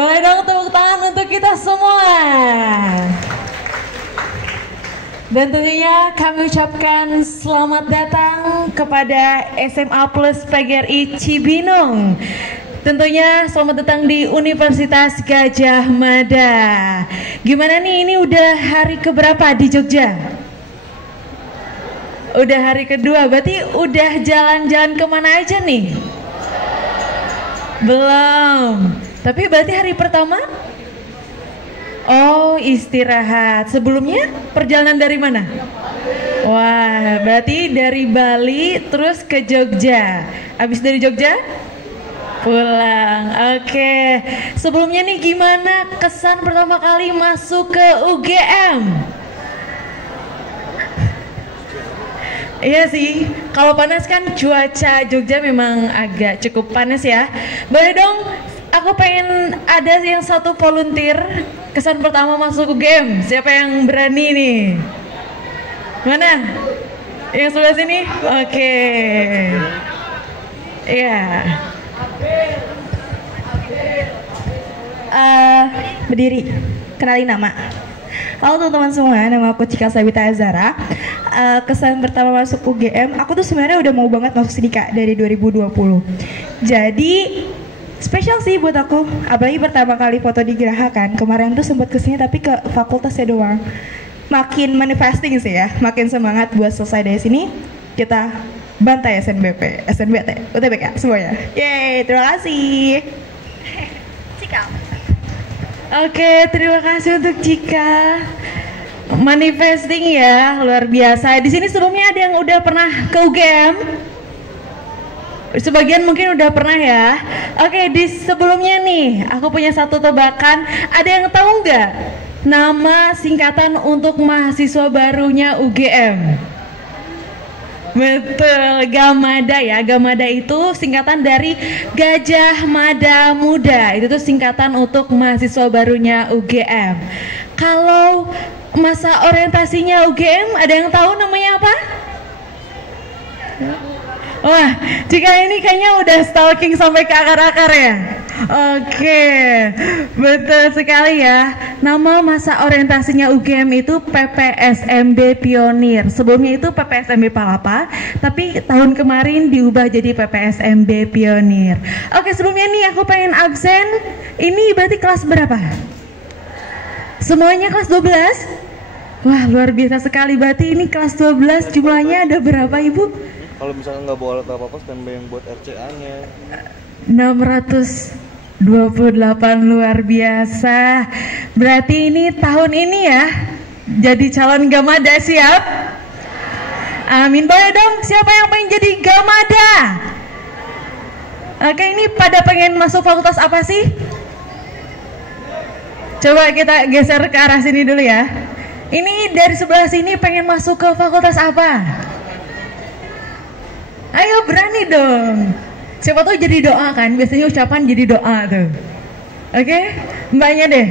Boleh dong tepuk tangan untuk kita semua. Dan tentunya kami ucapkan selamat datang kepada SMA Plus PGRI Cibinong. Tentunya selamat datang di Universitas Gadjah Mada. Gimana nih, ini udah hari keberapa di Jogja? Udah hari kedua, berarti udah jalan-jalan kemana aja nih? Belum. Tapi berarti hari pertama? Oh, istirahat. Sebelumnya perjalanan dari mana? Wah, berarti dari Bali terus ke Jogja. Habis dari Jogja? Pulang. Oke. Sebelumnya nih, gimana kesan pertama kali masuk ke UGM? Iya sih, kalau panas kan cuaca Jogja memang agak cukup panas ya. Boleh dong, aku pengen ada yang satu volunteer kesan pertama masuk UGM. Siapa yang berani nih? Mana? Yang sebelah sini? Oke. Iya. Berdiri, kenalin nama. Halo teman-teman semua, nama aku Cika Sabita Azara. Kesan pertama masuk UGM, aku tuh sebenarnya udah mau banget masuk Sidika dari 2020. Jadi spesial sih buat aku, apalagi pertama kali foto di Geraha kan. Kemarin tuh sempat kesini tapi ke fakultasnya doang. Makin manifesting sih ya, makin semangat buat selesai dari sini. Kita bantai SNBP, SNBT, UTBK semuanya. Yeay, terima kasih. Cika. Oke, terima kasih untuk Cika. Manifesting ya, luar biasa. Di sini sebelumnya ada yang udah pernah ke UGM? Sebagian mungkin udah pernah ya. Oke, di sebelumnya nih, aku punya satu tebakan. Ada yang tahu nggak nama singkatan untuk mahasiswa barunya UGM? Betul, Gamada ya. Gamada itu singkatan dari Gajah Mada Muda. Itu tuh singkatan untuk mahasiswa barunya UGM. Kalau masa orientasinya UGM, ada yang tahu namanya apa? Wah, Cika ini kayaknya udah stalking sampai ke akar-akar ya. Oke, betul sekali ya. Nama masa orientasinya UGM itu PPSMB Pionir. Sebelumnya itu PPSMB Palapa, tapi tahun kemarin diubah jadi PPSMB Pionir. Oke, sebelumnya nih aku pengen absen. Ini berarti kelas berapa? Semuanya kelas 12? Wah, luar biasa sekali. Berarti ini kelas 12, jumlahnya ada berapa, Ibu? Kalau misalnya nggak bawa alat apa-apa, standby yang buat RCA-nya. 628, luar biasa. Berarti ini tahun ini ya jadi calon Gamada, siap? Amin. Boleh dong, siapa yang pengen jadi Gamada? Oke, ini pada pengen masuk fakultas apa sih? Coba kita geser ke arah sini dulu ya. Ini dari sebelah sini pengen masuk ke fakultas apa? Ayo berani dong. Siapa tahu jadi doa kan, biasanya ucapan jadi doa tuh. Oke, mbaknya deh.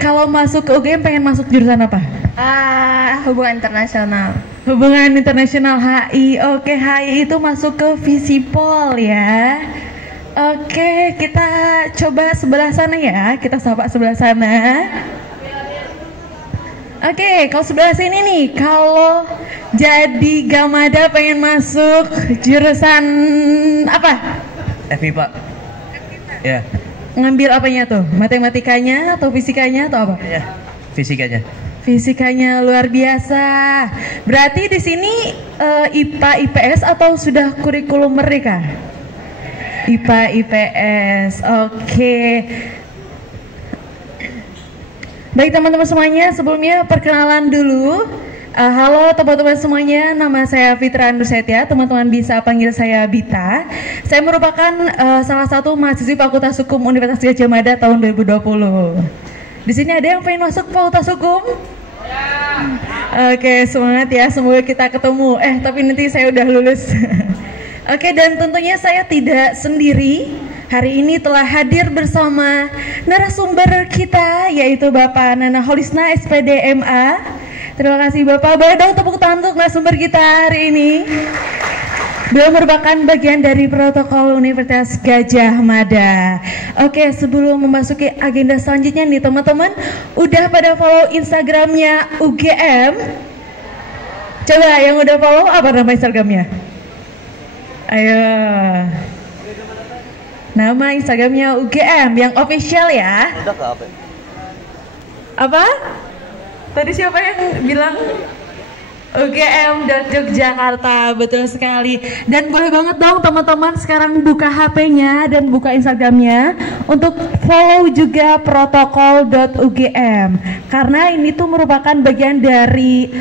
Kalau masuk ke UGM pengen masuk jurusan apa? Hubungan internasional. Hubungan internasional HI. Oke, HI itu masuk ke Visipol ya. Oke, kita coba sebelah sana ya. Kita sapa sebelah sana. Oke, kalau sebelah sini nih, kalau jadi Gamada pengen masuk jurusan apa? FIPA. Ya. Ngambil apanya tuh? Matematikanya atau fisikanya atau apa? Ya, fisikanya. Fisikanya, luar biasa. Berarti di sini IPA IPS atau sudah kurikulum mereka? IPA IPS. Oke. Baik teman-teman semuanya, sebelumnya perkenalan dulu. Halo teman-teman semuanya, nama saya Fitra Andrusetia, teman-teman bisa panggil saya Bita. Saya merupakan salah satu mahasiswi Fakultas Hukum Universitas Gadjah Mada tahun 2020. Di sini ada yang pengen masuk Fakultas Hukum? Oke, semangat ya, semoga kita ketemu. Tapi nanti saya udah lulus. Oke, dan tentunya saya tidak sendiri. Hari ini telah hadir bersama narasumber kita, yaitu Bapak Nana Holisna, SPD MA. Terima kasih Bapak. Boleh dong tepuk tangan untuk narasumber kita hari ini. Beliau merupakan bagian dari protokol Universitas Gadjah Mada. Oke, sebelum memasuki agenda selanjutnya nih teman-teman, udah pada follow Instagramnya UGM? Coba yang udah follow apa nama Instagramnya? Ayo. Nama Instagramnya UGM yang official ya. Udah ke apa? Apa? Tadi siapa yang bilang? UGM dan Yogyakarta, betul sekali. Dan boleh banget dong teman-teman sekarang buka HP-nya dan buka Instagramnya untuk follow juga protokol.ugm, karena ini tuh merupakan bagian dari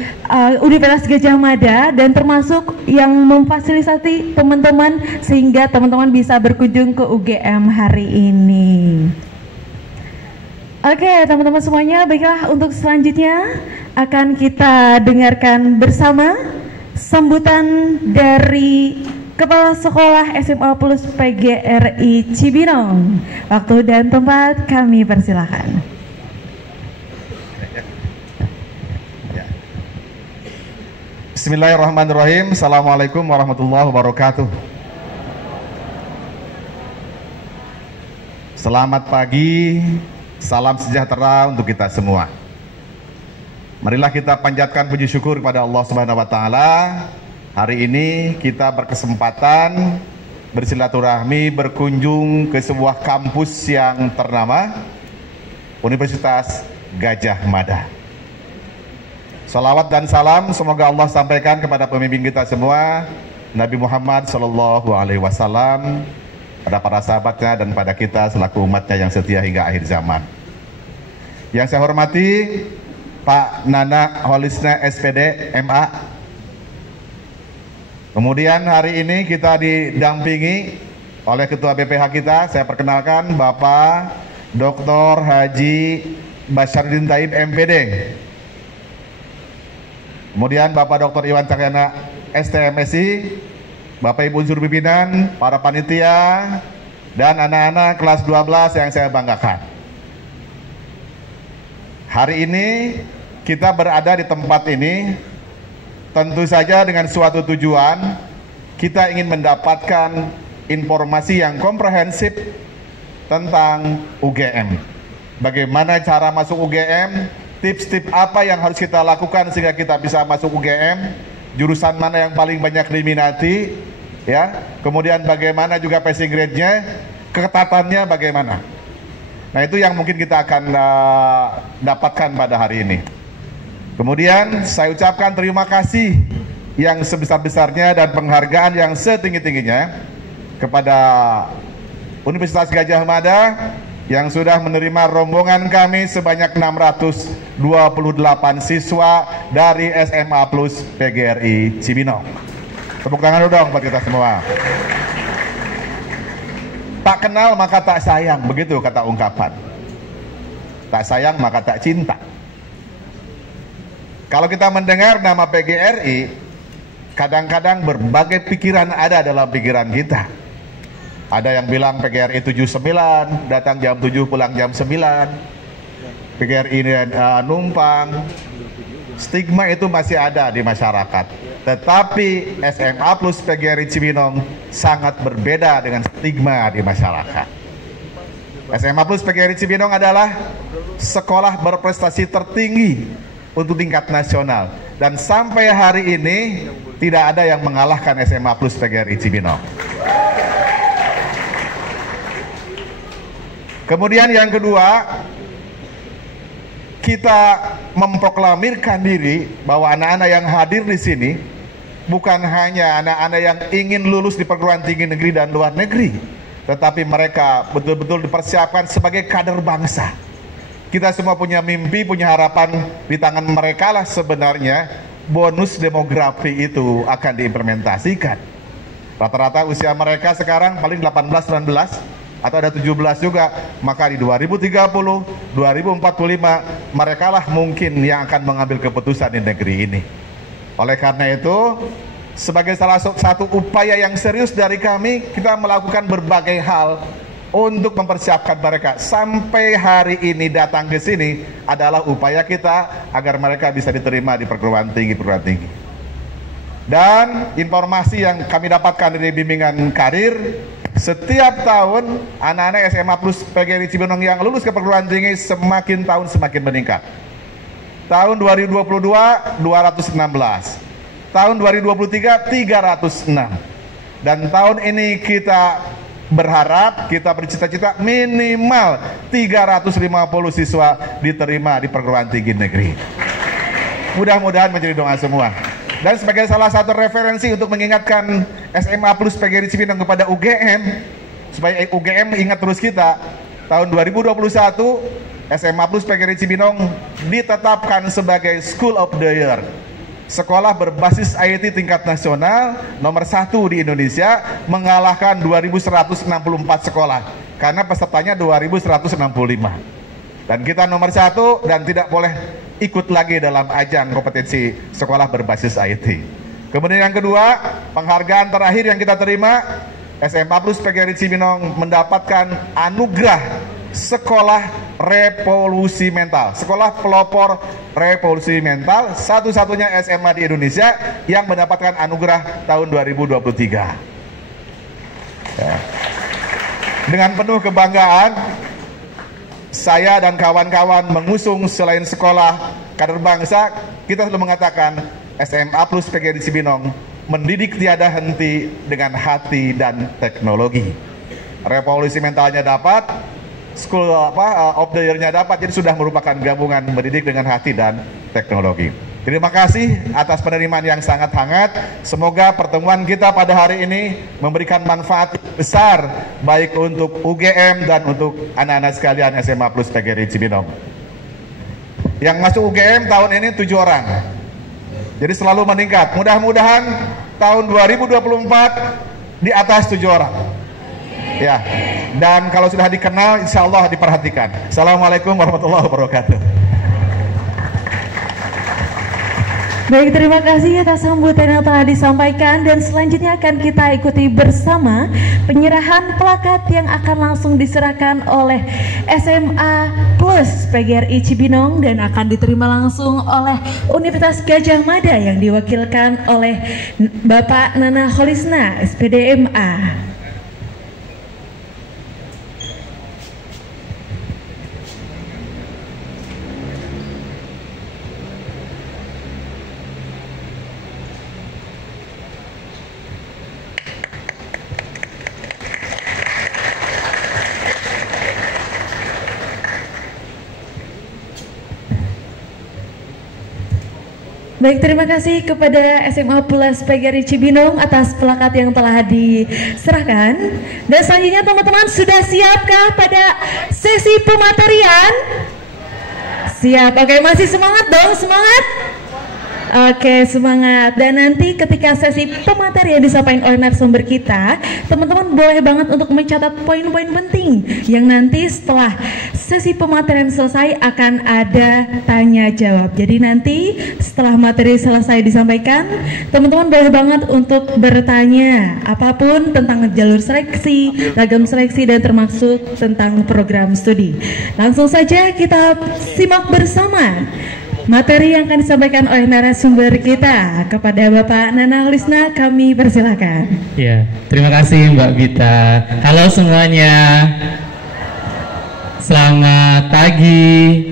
Universitas Gadjah Mada dan termasuk yang memfasilitasi teman-teman sehingga teman-teman bisa berkunjung ke UGM hari ini. Oke teman-teman semuanya, baiklah untuk selanjutnya akan kita dengarkan bersama sambutan dari Kepala Sekolah SMA Plus PGRI Cibinong. Waktu dan tempat kami persilahkan. Bismillahirrahmanirrahim. Assalamualaikum warahmatullahi wabarakatuh. Selamat pagi, salam sejahtera untuk kita semua. Marilah kita panjatkan puji syukur kepada Allah Subhanahu wa taala. Hari ini kita berkesempatan bersilaturahmi, berkunjung ke sebuah kampus yang ternama, Universitas Gadjah Mada. Salawat dan salam semoga Allah sampaikan kepada pemimpin kita semua, Nabi Muhammad SAW, pada para sahabatnya dan pada kita selaku umatnya yang setia hingga akhir zaman. Yang saya hormati Pak Nana Holisna SPD MA. Kemudian hari ini kita didampingi oleh Ketua BPH kita. Saya perkenalkan Bapak Dr. Haji Basyardin Taib MPD. Kemudian Bapak Dr. Iwan Cahyana STMSI, Bapak Ibu unsur pimpinan, para panitia, dan anak-anak kelas 12 yang saya banggakan. Hari ini kita berada di tempat ini tentu saja dengan suatu tujuan. Kita ingin mendapatkan informasi yang komprehensif tentang UGM. Bagaimana cara masuk UGM, tips-tips apa yang harus kita lakukan sehingga kita bisa masuk UGM, jurusan mana yang paling banyak diminati, ya. Kemudian bagaimana juga passing grade-nya, keketatannya bagaimana. Nah itu yang mungkin kita akan dapatkan pada hari ini. Kemudian saya ucapkan terima kasih yang sebesar-besarnya dan penghargaan yang setinggi-tingginya kepada Universitas Gadjah Mada yang sudah menerima rombongan kami sebanyak 628 siswa dari SMA Plus PGRI Cibinong. Tepuk tangan dulu dong buat kita semua. Tak kenal maka tak sayang, begitu kata ungkapan. Tak sayang maka tak cinta. Kalau kita mendengar nama PGRI, kadang-kadang berbagai pikiran ada dalam pikiran kita. Ada yang bilang PGRI 79, datang jam 7 pulang jam 9. PGRI numpang. Stigma itu masih ada di masyarakat. Tetapi SMA Plus PGRI Cibinong sangat berbeda dengan stigma di masyarakat. SMA Plus PGRI Cibinong adalah sekolah berprestasi tertinggi untuk tingkat nasional. Dan sampai hari ini tidak ada yang mengalahkan SMA Plus PGRI Cibinong. Kemudian yang kedua, kita memproklamirkan diri bahwa anak-anak yang hadir di sini bukan hanya anak-anak yang ingin lulus di perguruan tinggi negeri dan luar negeri, tetapi mereka betul-betul dipersiapkan sebagai kader bangsa. Kita semua punya mimpi, punya harapan. Di tangan mereka lah sebenarnya bonus demografi itu akan diimplementasikan. Rata-rata usia mereka sekarang paling 18-19 atau ada 17 juga, maka di 2030, 2045 mereka lah mungkin yang akan mengambil keputusan di negeri ini. Oleh karena itu, sebagai salah satu upaya yang serius dari kami, kita melakukan berbagai hal untuk mempersiapkan mereka. Sampai hari ini datang ke sini adalah upaya kita agar mereka bisa diterima di perguruan tinggi. Dan informasi yang kami dapatkan dari bimbingan karir, setiap tahun anak-anak SMA Plus PGRI Cibinong yang lulus ke perguruan tinggi semakin tahun semakin meningkat. Tahun 2022 216, tahun 2023 306, dan tahun ini kita berharap, kita bercita-cita minimal 350 siswa diterima di perguruan tinggi negeri. Mudah-mudahan menjadi doa semua. Dan sebagai salah satu referensi untuk mengingatkan SMA Plus PGRI Cibinong kepada UGM, supaya UGM ingat terus kita, tahun 2021 SMA Plus PGRI Cibinong ditetapkan sebagai School of the Year, sekolah berbasis IT tingkat nasional nomor 1 di Indonesia, mengalahkan 2164 sekolah karena pesertanya 2165. Dan kita nomor 1 dan tidak boleh ikut lagi dalam ajang kompetensi sekolah berbasis IT. Kemudian yang kedua, penghargaan terakhir yang kita terima, SMA Plus PGRI Cibinong mendapatkan anugerah Sekolah Revolusi Mental, sekolah pelopor revolusi mental, satu-satunya SMA di Indonesia yang mendapatkan anugerah tahun 2023. Ya. Dengan penuh kebanggaan, saya dan kawan-kawan mengusung selain sekolah kader bangsa, kita selalu mengatakan SMA Plus PGRI Cibinong mendidik tiada henti dengan hati dan teknologi. Revolusi mentalnya dapat, School of the Year-nya dapat, jadi sudah merupakan gabungan mendidik dengan hati dan teknologi. Terima kasih atas penerimaan yang sangat hangat. Semoga pertemuan kita pada hari ini memberikan manfaat besar baik untuk UGM dan untuk anak-anak sekalian SMA Plus PGRI Cibinong. Yang masuk UGM tahun ini 7 orang. Jadi selalu meningkat. Mudah-mudahan tahun 2024 di atas 7 orang. Ya. Dan kalau sudah dikenal, insya Allah diperhatikan. Assalamualaikum warahmatullahi wabarakatuh. Baik, terima kasih atas sambutan yang telah disampaikan, dan selanjutnya akan kita ikuti bersama penyerahan plakat yang akan langsung diserahkan oleh SMA Plus PGRI Cibinong dan akan diterima langsung oleh Universitas Gadjah Mada yang diwakilkan oleh Bapak Nana Holisna, SPD MA. Baik, terima kasih kepada SMA Plus PGRI Cibinong atas plakat yang telah diserahkan. Dan selanjutnya teman-teman sudah siapkah pada sesi pematerian? Siap, oke, masih semangat dong, semangat? Oke, semangat. Dan nanti ketika sesi pematerian disampaikan oleh narasumber kita, teman-teman boleh banget untuk mencatat poin-poin penting yang nanti setelah sesi pematerian selesai akan ada tanya jawab. Jadi nanti setelah materi selesai disampaikan, teman-teman boleh banget untuk bertanya apapun tentang jalur seleksi, ragam seleksi, dan termasuk tentang program studi. Langsung saja kita simak bersama materi yang akan disampaikan oleh narasumber kita. Kepada Bapak Nana Holisna kami persilakan. Ya, terima kasih Mbak Bita. Halo semuanya. Selamat pagi.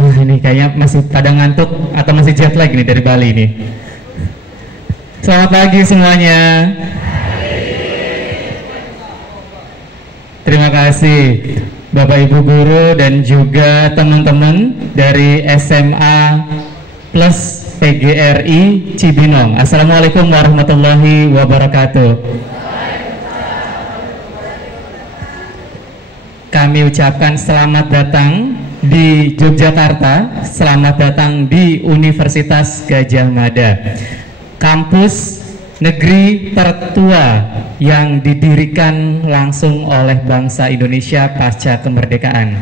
Wah, ini kayaknya masih pada ngantuk atau masih jet lag nih dari Bali nih. Selamat pagi semuanya. Terima kasih Bapak Ibu Guru dan juga teman-teman dari SMA Plus PGRI Cibinong. Assalamualaikum warahmatullahi wabarakatuh. Kami ucapkan selamat datang di Yogyakarta, selamat datang di Universitas Gadjah Mada, kampus negeri tertua yang didirikan langsung oleh bangsa Indonesia pasca kemerdekaan.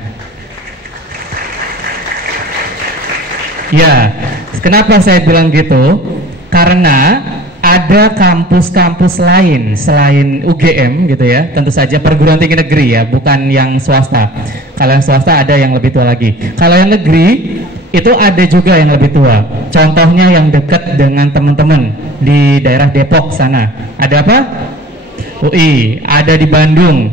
Ya, kenapa saya bilang gitu? Karena ada kampus-kampus lain selain UGM gitu ya, tentu saja perguruan tinggi negeri ya, bukan yang swasta. Kalau yang swasta ada yang lebih tua lagi. Kalau yang negeri itu ada juga yang lebih tua. Contohnya yang dekat dengan teman-teman di daerah Depok sana. Ada apa? UI. Ada di Bandung,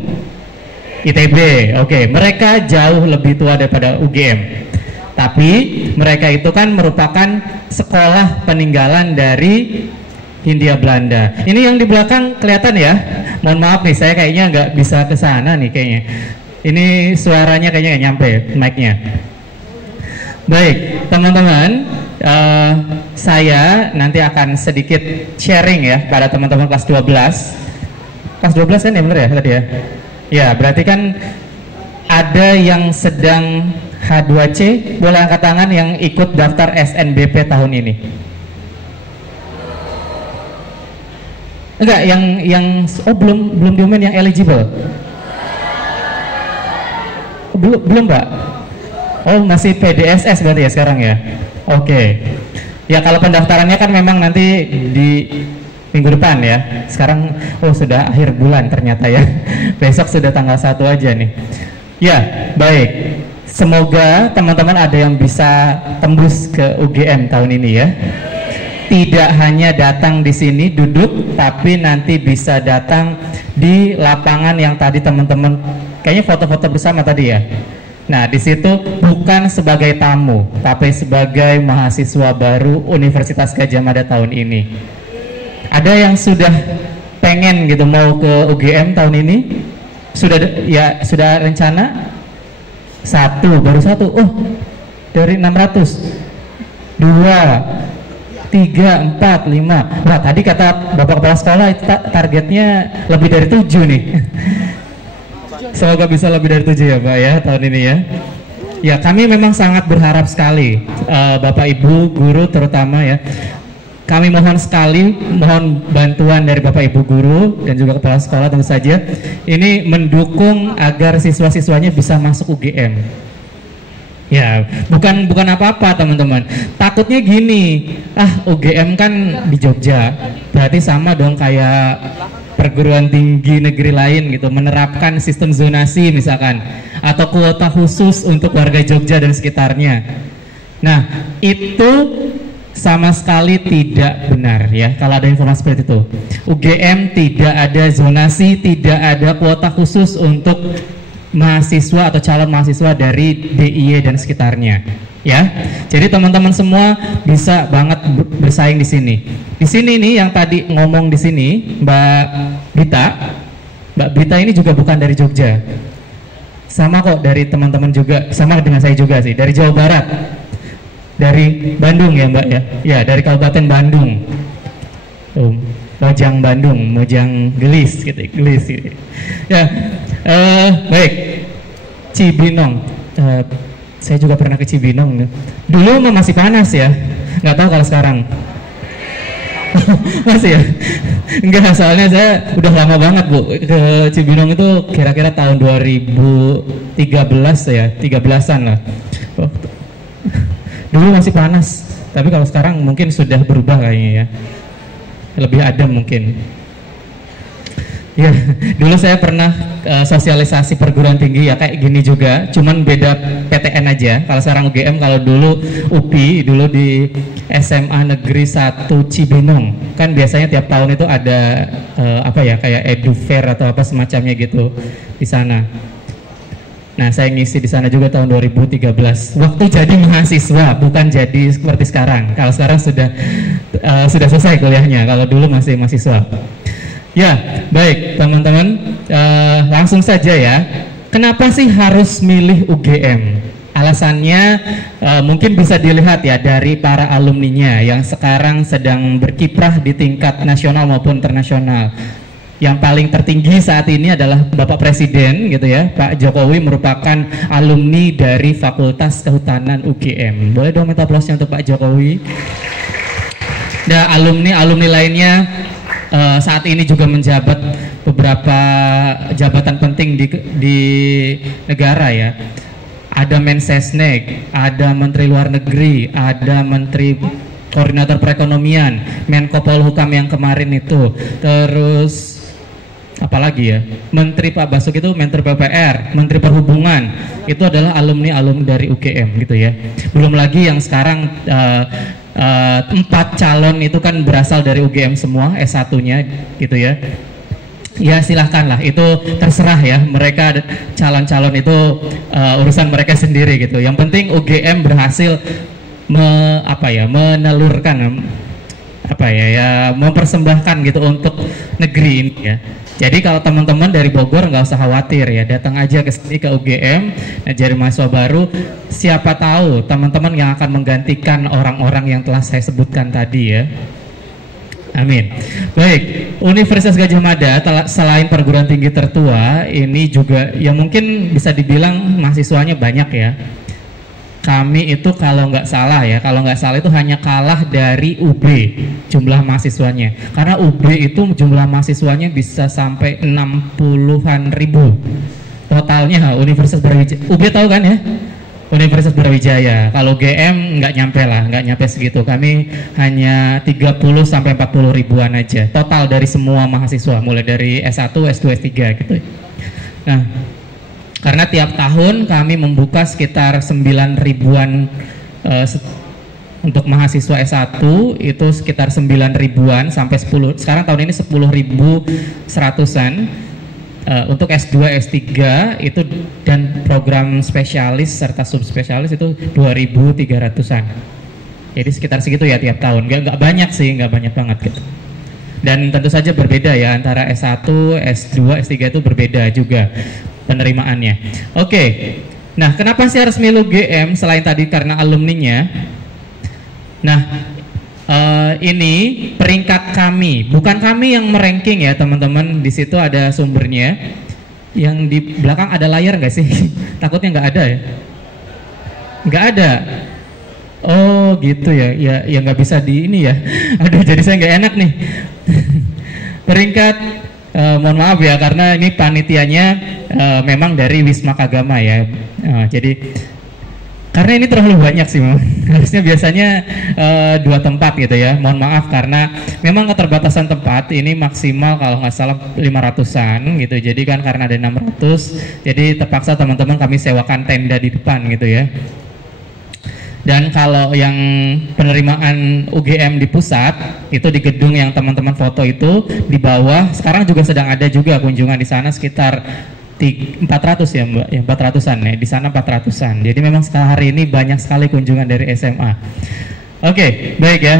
ITB. Oke, mereka jauh lebih tua daripada UGM. Tapi mereka itu kan merupakan sekolah peninggalan dari Hindia Belanda. Ini yang di belakang kelihatan ya? Mohon maaf nih, saya kayaknya nggak bisa ke sana nih kayaknya. Ini suaranya kayaknya nggak nyampe mic-nya. Baik, teman-teman, saya nanti akan sedikit sharing ya pada teman-teman kelas 12. Kelas 12 kan ya bener ya tadi ya? Ya, berarti kan ada yang sedang H2C, boleh angkat tangan yang ikut daftar SNBP tahun ini. Enggak, yang belum diumumin yang eligible. Belum Pak. Oh, masih PDSS berarti ya sekarang ya. Oke. Ya kalau pendaftarannya kan memang nanti di minggu depan ya. Sekarang sudah akhir bulan ternyata ya. Besok sudah tanggal 1 aja nih. Ya, baik. Semoga teman-teman ada yang bisa tembus ke UGM tahun ini ya. Tidak hanya datang di sini duduk, tapi nanti bisa datang di lapangan yang tadi teman-teman kayaknya foto-foto bersama tadi ya. Nah, di situ bukan sebagai tamu, tapi sebagai mahasiswa baru Universitas Gadjah Mada tahun ini. Ada yang sudah pengen gitu mau ke UGM tahun ini? Sudah rencana? Baru satu. Oh, dari 600. 2, 3, 4, 5. Wah, tadi kata Bapak Kepala Sekolah itu targetnya lebih dari 7 nih. Semoga bisa lebih dari 7 ya Pak ya tahun ini ya. Ya, kami memang sangat berharap sekali Bapak Ibu guru terutama ya. Kami mohon bantuan dari Bapak Ibu guru dan juga kepala sekolah tentu saja ini mendukung agar siswa-siswanya bisa masuk UGM. Ya, bukan apa-apa teman-teman. Takutnya gini, UGM kan di Jogja, berarti sama dong kayak perguruan tinggi negeri lain gitu, menerapkan sistem zonasi misalkan, atau kuota khusus untuk warga Jogja dan sekitarnya. Nah, itu sama sekali tidak benar ya kalau ada informasi seperti itu. UGM tidak ada zonasi, tidak ada kuota khusus untuk mahasiswa atau calon mahasiswa dari DIY dan sekitarnya ya. Jadi teman-teman semua bisa banget bersaing di sini. Di sini nih yang tadi ngomong di sini Mbak Brita ini juga bukan dari Jogja. Sama kok dari teman-teman juga, sama dengan saya juga sih, dari Jawa Barat. Dari Bandung ya Mbak ya? Ya, dari Kabupaten Bandung. Mojang Bandung, Mojang Gelis gitu. Ya, baik. Cibinong. Saya juga pernah ke Cibinong. Dulu masih panas ya. Nggak tahu kalau sekarang. Masih ya? Enggak, soalnya saya udah lama banget Bu ke Cibinong itu kira-kira tahun 2013 ya, 13-an lah. Dulu masih panas, tapi kalau sekarang mungkin sudah berubah kayaknya ya, lebih adem mungkin. Ya, dulu saya pernah sosialisasi perguruan tinggi ya kayak gini juga, cuman beda PTN aja. Kalau sekarang UGM, kalau dulu UPI, dulu di SMA Negeri 1 Cibinong, kan biasanya tiap tahun itu ada kayak edu fair atau apa semacamnya gitu di sana. Nah, saya ngisi di sana juga tahun 2013. Waktu jadi mahasiswa, bukan jadi seperti sekarang. Kalau sekarang sudah selesai kuliahnya. Kalau dulu masih mahasiswa. Ya, baik teman-teman. Langsung saja ya. Kenapa sih harus milih UGM? Alasannya mungkin bisa dilihat ya dari para alumninya yang sekarang sedang berkiprah di tingkat nasional maupun internasional. Yang paling tertinggi saat ini adalah Bapak Presiden gitu ya, Pak Jokowi merupakan alumni dari Fakultas Kehutanan UGM. Boleh dong minta aplausnya untuk Pak Jokowi. Dan alumni lainnya saat ini juga menjabat beberapa jabatan penting di negara ya. Ada Mensesnek, ada Menteri Luar Negeri, ada Menteri Koordinator Perekonomian, Menko Polhukam yang kemarin itu, terus apalagi ya, Menteri Pak Basuki itu Menteri PPR, Menteri Perhubungan, itu adalah alumni-alumni dari UGM gitu ya. Belum lagi yang sekarang 4 calon itu kan berasal dari UGM semua, S1-nya gitu ya. Ya silahkanlah, itu terserah ya, mereka calon-calon itu urusan mereka sendiri gitu. Yang penting UGM berhasil menelurkan mempersembahkan gitu untuk negeri ini ya. Jadi kalau teman-teman dari Bogor nggak usah khawatir ya, datang aja ke sini ke UGM, jadi mahasiswa baru. Siapa tahu teman-teman yang akan menggantikan orang-orang yang telah saya sebutkan tadi ya. Amin. Baik, Universitas Gadjah Mada selain perguruan tinggi tertua, ini juga ya mungkin bisa dibilang mahasiswanya banyak ya. Kami itu kalau nggak salah itu hanya kalah dari UB jumlah mahasiswanya. Karena UB itu jumlah mahasiswanya bisa sampai 60-an ribu. Totalnya Universitas Brawijaya. UB tahu kan ya? Universitas Brawijaya. Kalau GM nggak nyampe segitu. Kami hanya 30 sampai 40 ribuan aja. Total dari semua mahasiswa, mulai dari S1, S2, S3 gitu. Nah, karena tiap tahun kami membuka sekitar 9 ribuan untuk mahasiswa S1 itu sekitar 9 ribuan sampai 10. Sekarang tahun ini 10.100-an. Untuk S2, S3 itu dan program spesialis serta subspesialis itu 2.300-an. Jadi sekitar segitu ya tiap tahun. Nggak banyak sih, nggak banyak banget gitu. Dan tentu saja berbeda ya antara S1, S2, S3 itu berbeda juga penerimaannya. Oke. Nah, kenapa sih harus milih UGM selain tadi karena alumninya? Nah, ini peringkat kami, bukan kami yang meranking ya teman-teman. Di situ ada sumbernya. Yang di belakang ada layar nggak sih? Takutnya nggak ada ya? Nggak ada. Oh gitu ya, ya nggak bisa di ini ya. Aduh, jadi saya nggak enak nih. Peringkat, mohon maaf ya karena ini panitianya memang dari Wisma Kagama ya. Jadi karena ini terlalu banyak sih, harusnya biasanya 2 tempat gitu ya. Mohon maaf karena memang keterbatasan tempat ini maksimal kalau nggak salah 500-an gitu. Jadi kan karena ada 600, jadi terpaksa teman-teman kami sewakan tenda di depan gitu ya. Dan kalau yang penerimaan UGM di pusat itu di gedung yang teman-teman foto itu di bawah, sekarang juga sedang ada juga kunjungan di sana sekitar 400 ya Mbak, ya 400-an ya, di sana 400-an. Jadi memang hari ini banyak sekali kunjungan dari SMA. Oke, baik ya.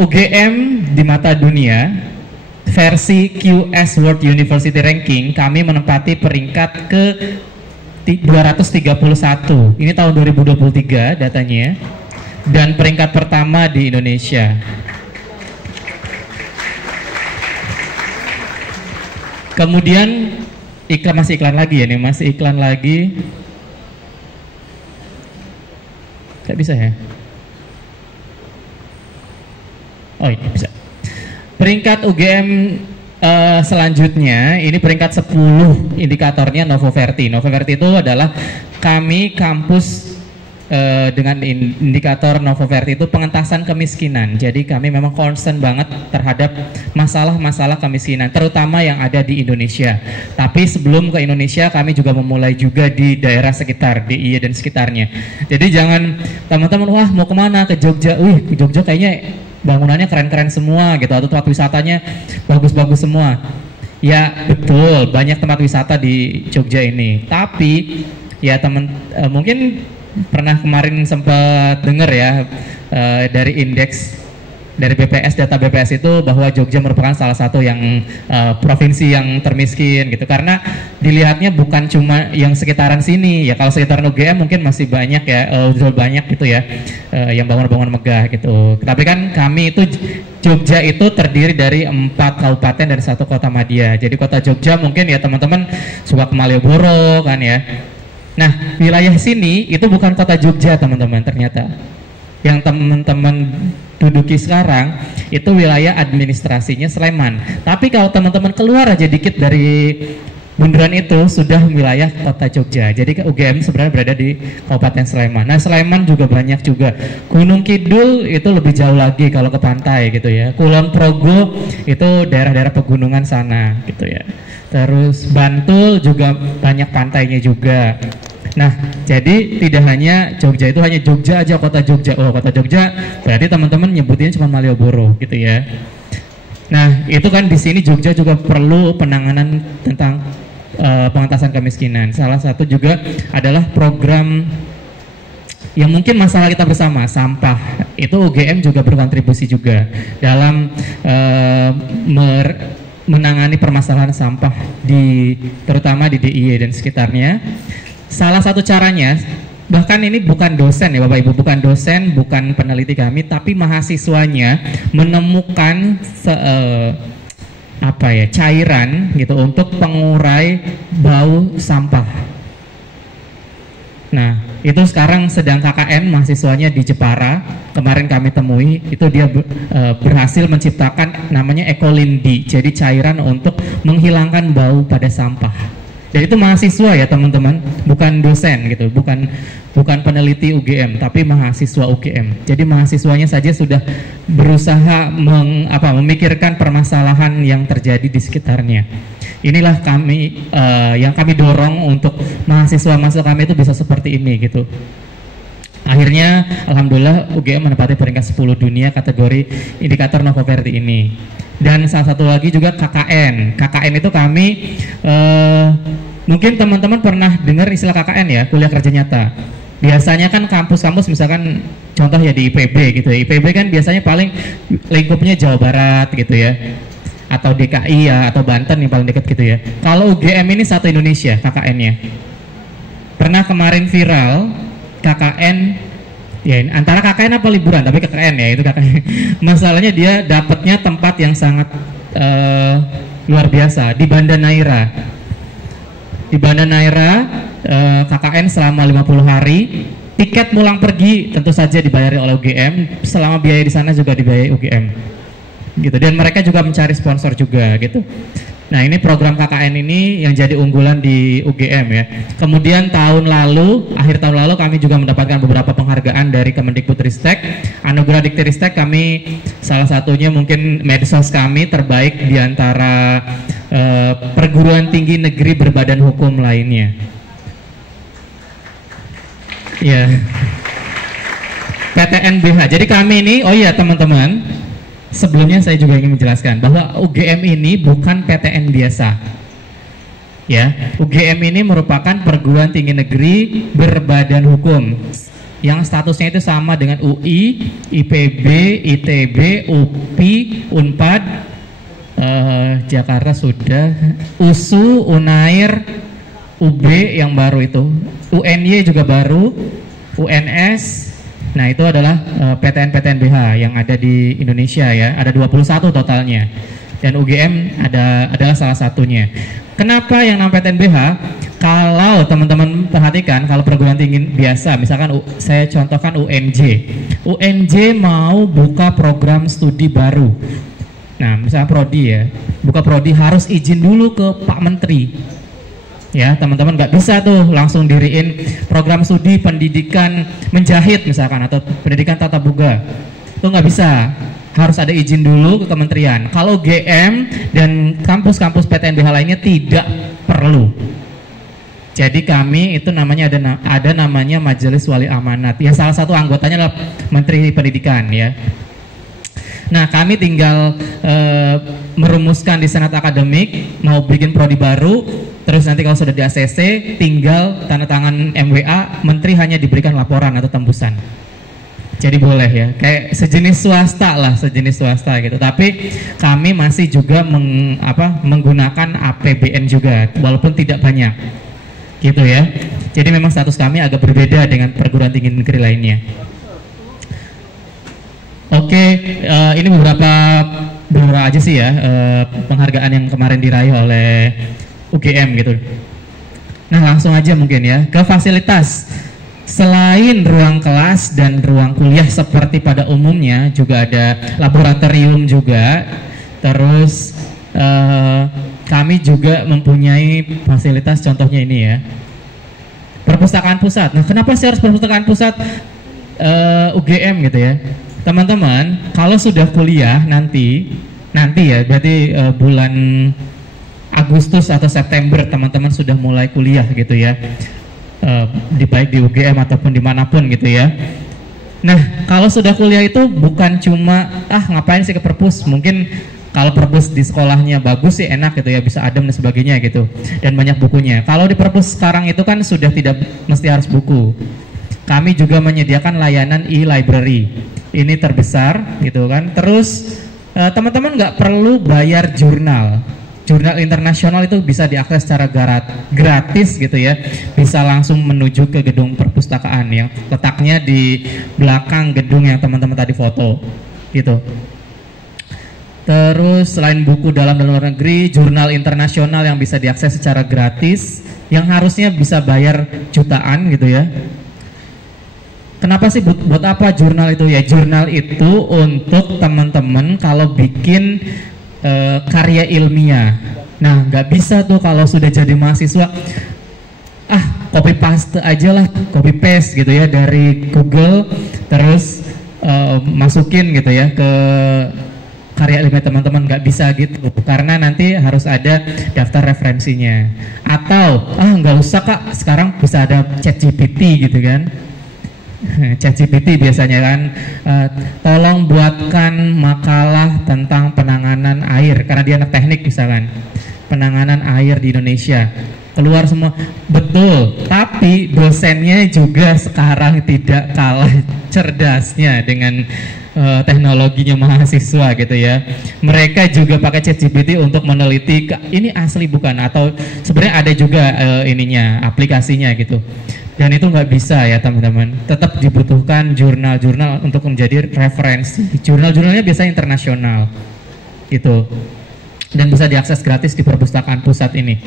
UGM di mata dunia versi QS World University Ranking kami menempati peringkat ke 231. Ini tahun 2023 datanya. Dan peringkat pertama di Indonesia. Kemudian masih iklan lagi ya nih, masih iklan lagi. Tidak bisa ya? Oh ini bisa. Peringkat UGM selanjutnya, ini peringkat 10 indikatornya Novoverti. Novoverti itu adalah kami kampus dengan indikator Novoverti itu pengentasan kemiskinan. Jadi kami memang concern banget terhadap masalah-masalah kemiskinan, terutama yang ada di Indonesia. Tapi sebelum ke Indonesia, kami juga memulai juga di daerah sekitar, DIY dan sekitarnya. Jadi jangan teman-teman, wah mau kemana, ke Jogja, ke Jogja kayaknya bangunannya keren-keren semua gitu, atau tempat wisatanya bagus-bagus semua. Ya betul, banyak tempat wisata di Jogja ini. Tapi ya mungkin pernah kemarin sempat dengar ya dari indeks dari BPS, data BPS itu bahwa Jogja merupakan salah satu yang provinsi yang termiskin gitu, karena dilihatnya bukan cuma yang sekitaran sini ya. Kalau sekitaran UGM mungkin masih banyak ya, banyak gitu ya yang bangunan-bangunan megah gitu. Tapi kan kami itu Jogja itu terdiri dari 4 kabupaten dan 1 kota madya. Jadi kota Jogja mungkin ya teman-teman suka ke Malioboro kan ya. Nah, wilayah sini itu bukan kota Jogja teman-teman, ternyata. Yang teman-teman duduki sekarang itu wilayah administrasinya Sleman. Tapi kalau teman-teman keluar aja dikit dari Bundaran itu sudah wilayah kota Jogja. Jadi UGM sebenarnya berada di Kabupaten Sleman. Nah, Sleman juga banyak juga. Gunung Kidul itu lebih jauh lagi kalau ke pantai gitu ya. Kulon Progo itu daerah-daerah pegunungan sana gitu ya. Terus Bantul juga banyak pantainya juga. Nah, jadi tidak hanya Jogja, itu hanya Jogja aja, kota Jogja. Oh, kota Jogja berarti teman-teman nyebutinnya cuma Malioboro gitu ya. Nah, itu kan di sini Jogja juga perlu penanganan tentang pengentasan kemiskinan. Salah satu juga adalah program yang mungkin masalah kita bersama, sampah. Itu UGM juga berkontribusi juga dalam menangani permasalahan sampah terutama di DIY dan sekitarnya. Salah satu caranya, bahkan ini bukan dosen ya Bapak Ibu, bukan dosen, bukan peneliti kami, tapi mahasiswanya menemukan cairan gitu untuk pengurai bau sampah. Nah, itu sekarang sedang KKN mahasiswanya di Jepara. Kemarin kami temui, itu dia berhasil menciptakan namanya Ekolindi. Jadi cairan untuk menghilangkan bau pada sampah. Dan itu mahasiswa ya teman-teman, bukan dosen gitu, bukan peneliti UGM, tapi mahasiswa UGM. Jadi mahasiswanya saja sudah berusaha memikirkan permasalahan yang terjadi di sekitarnya. Inilah kami yang kami dorong untuk mahasiswa kami itu bisa seperti ini gitu. Akhirnya alhamdulillah UGM menempati peringkat 10 dunia kategori indikator no poverty ini. Dan salah satu lagi juga KKN. KKN itu kami mungkin teman-teman pernah dengar istilah KKN ya, kuliah kerja nyata. Biasanya kan kampus-kampus misalkan contoh ya di IPB gitu ya. IPB kan biasanya paling lingkupnya Jawa Barat gitu ya. Atau DKI ya, atau Banten yang paling dekat gitu ya. Kalau UGM ini satu Indonesia KKN-nya. Pernah kemarin viral KKN ya, antara KKN apa liburan, tapi KKN ya, itu KKN. Masalahnya dia dapatnya tempat yang sangat luar biasa di Banda Neira. Di Banda Neira KKN selama 50 hari. Tiket pulang pergi tentu saja dibayari oleh UGM, selama biaya di sana juga dibayari UGM. Gitu. Dan mereka juga mencari sponsor juga gitu. Nah, ini program KKN ini yang jadi unggulan di UGM ya. Kemudian akhir tahun lalu kami juga mendapatkan beberapa penghargaan dari Kemendikbudristek. Anugerah Diktiristek kami salah satunya mungkin medsos kami terbaik di antara perguruan tinggi negeri berbadan hukum lainnya. Ya. PTNBH. Jadi kami ini, oh iya teman-teman, sebelumnya saya juga ingin menjelaskan bahwa UGM ini bukan PTN biasa. Ya, UGM ini merupakan perguruan tinggi negeri berbadan hukum yang statusnya itu sama dengan UI, IPB, ITB, UPI, Unpad, Jakarta sudah, USU, UNAIR, UB yang baru itu, UNY juga baru, UNS. Nah, itu adalah PTN-PTN-BH yang ada di Indonesia ya, ada 21 totalnya. Dan UGM adalah salah satunya. Kenapa yang namanya PTN-BH? Kalau teman-teman perhatikan, kalau perguruan tinggi biasa, misalkan saya contohkan UNJ. UNJ mau buka program studi baru. Nah, misalnya prodi ya, buka prodi harus izin dulu ke Pak Menteri. Ya, teman-teman nggak bisa tuh langsung diriin program studi pendidikan menjahit misalkan atau pendidikan tata boga. Itu nggak bisa, harus ada izin dulu ke kementerian. Kalau GM dan kampus-kampus PTNBH lainnya tidak perlu. Jadi kami itu namanya ada namanya Majelis Wali Amanat. Ya, salah satu anggotanya adalah Menteri Pendidikan ya. Nah, kami tinggal merumuskan di Senat Akademik mau bikin prodi baru. Terus nanti kalau sudah di ACC tinggal tanda tangan MWA, menteri hanya diberikan laporan atau tembusan. Jadi boleh ya, kayak sejenis swasta lah, sejenis swasta gitu. Tapi kami masih juga menggunakan APBN juga, walaupun tidak banyak, gitu ya. Jadi memang status kami agak berbeda dengan perguruan tinggi negeri lainnya. Oke, ini beberapa aja sih ya penghargaan yang kemarin diraih oleh UGM gitu. Nah, langsung aja mungkin ya ke fasilitas. Selain ruang kelas dan ruang kuliah seperti pada umumnya, juga ada laboratorium juga. Terus kami juga mempunyai fasilitas, contohnya ini ya, perpustakaan pusat. Nah, kenapa sih harus perpustakaan pusat UGM gitu ya? Teman-teman, kalau sudah kuliah nanti ya, berarti bulan Agustus atau September teman-teman sudah mulai kuliah gitu ya, baik di UGM ataupun dimanapun gitu ya. Nah, kalau sudah kuliah itu bukan cuma ngapain sih ke perpus, mungkin kalau perpus di sekolahnya bagus sih enak gitu ya, bisa adem dan sebagainya gitu, dan banyak bukunya. Kalau di perpus sekarang itu kan sudah tidak mesti harus buku. Kami juga menyediakan layanan e-library, ini terbesar gitu kan. Terus teman-teman nggak perlu bayar jurnal internasional, itu bisa diakses secara gratis gitu ya, bisa langsung menuju ke gedung perpustakaan yang letaknya di belakang gedung yang teman-teman tadi foto gitu. Terus selain buku dalam dan luar negeri, jurnal internasional yang bisa diakses secara gratis, yang harusnya bisa bayar jutaan gitu ya. Kenapa sih, buat apa jurnal itu ya? Jurnal itu untuk teman-teman kalau bikin karya ilmiah. Nah, nggak bisa tuh kalau sudah jadi mahasiswa, copy paste aja lah, copy paste gitu ya dari Google, terus masukin gitu ya ke karya ilmiah teman-teman. Nggak bisa gitu, karena nanti harus ada daftar referensinya. Atau nggak usah Kak, sekarang bisa ada ChatGPT gitu kan. ChatGPT biasanya kan, tolong buatkan makalah tentang penanganan air, karena dia anak teknik misalkan, penanganan air di Indonesia, keluar semua. Betul, tapi dosennya juga sekarang tidak kalah cerdasnya dengan teknologinya mahasiswa gitu ya. Mereka juga pakai ChatGPT untuk meneliti ini asli bukan, atau sebenarnya ada juga ininya, aplikasinya gitu. Dan itu nggak bisa ya teman-teman, tetap dibutuhkan jurnal-jurnal untuk menjadi referensi. Jurnal-jurnalnya biasanya internasional gitu, dan bisa diakses gratis di perpustakaan pusat ini.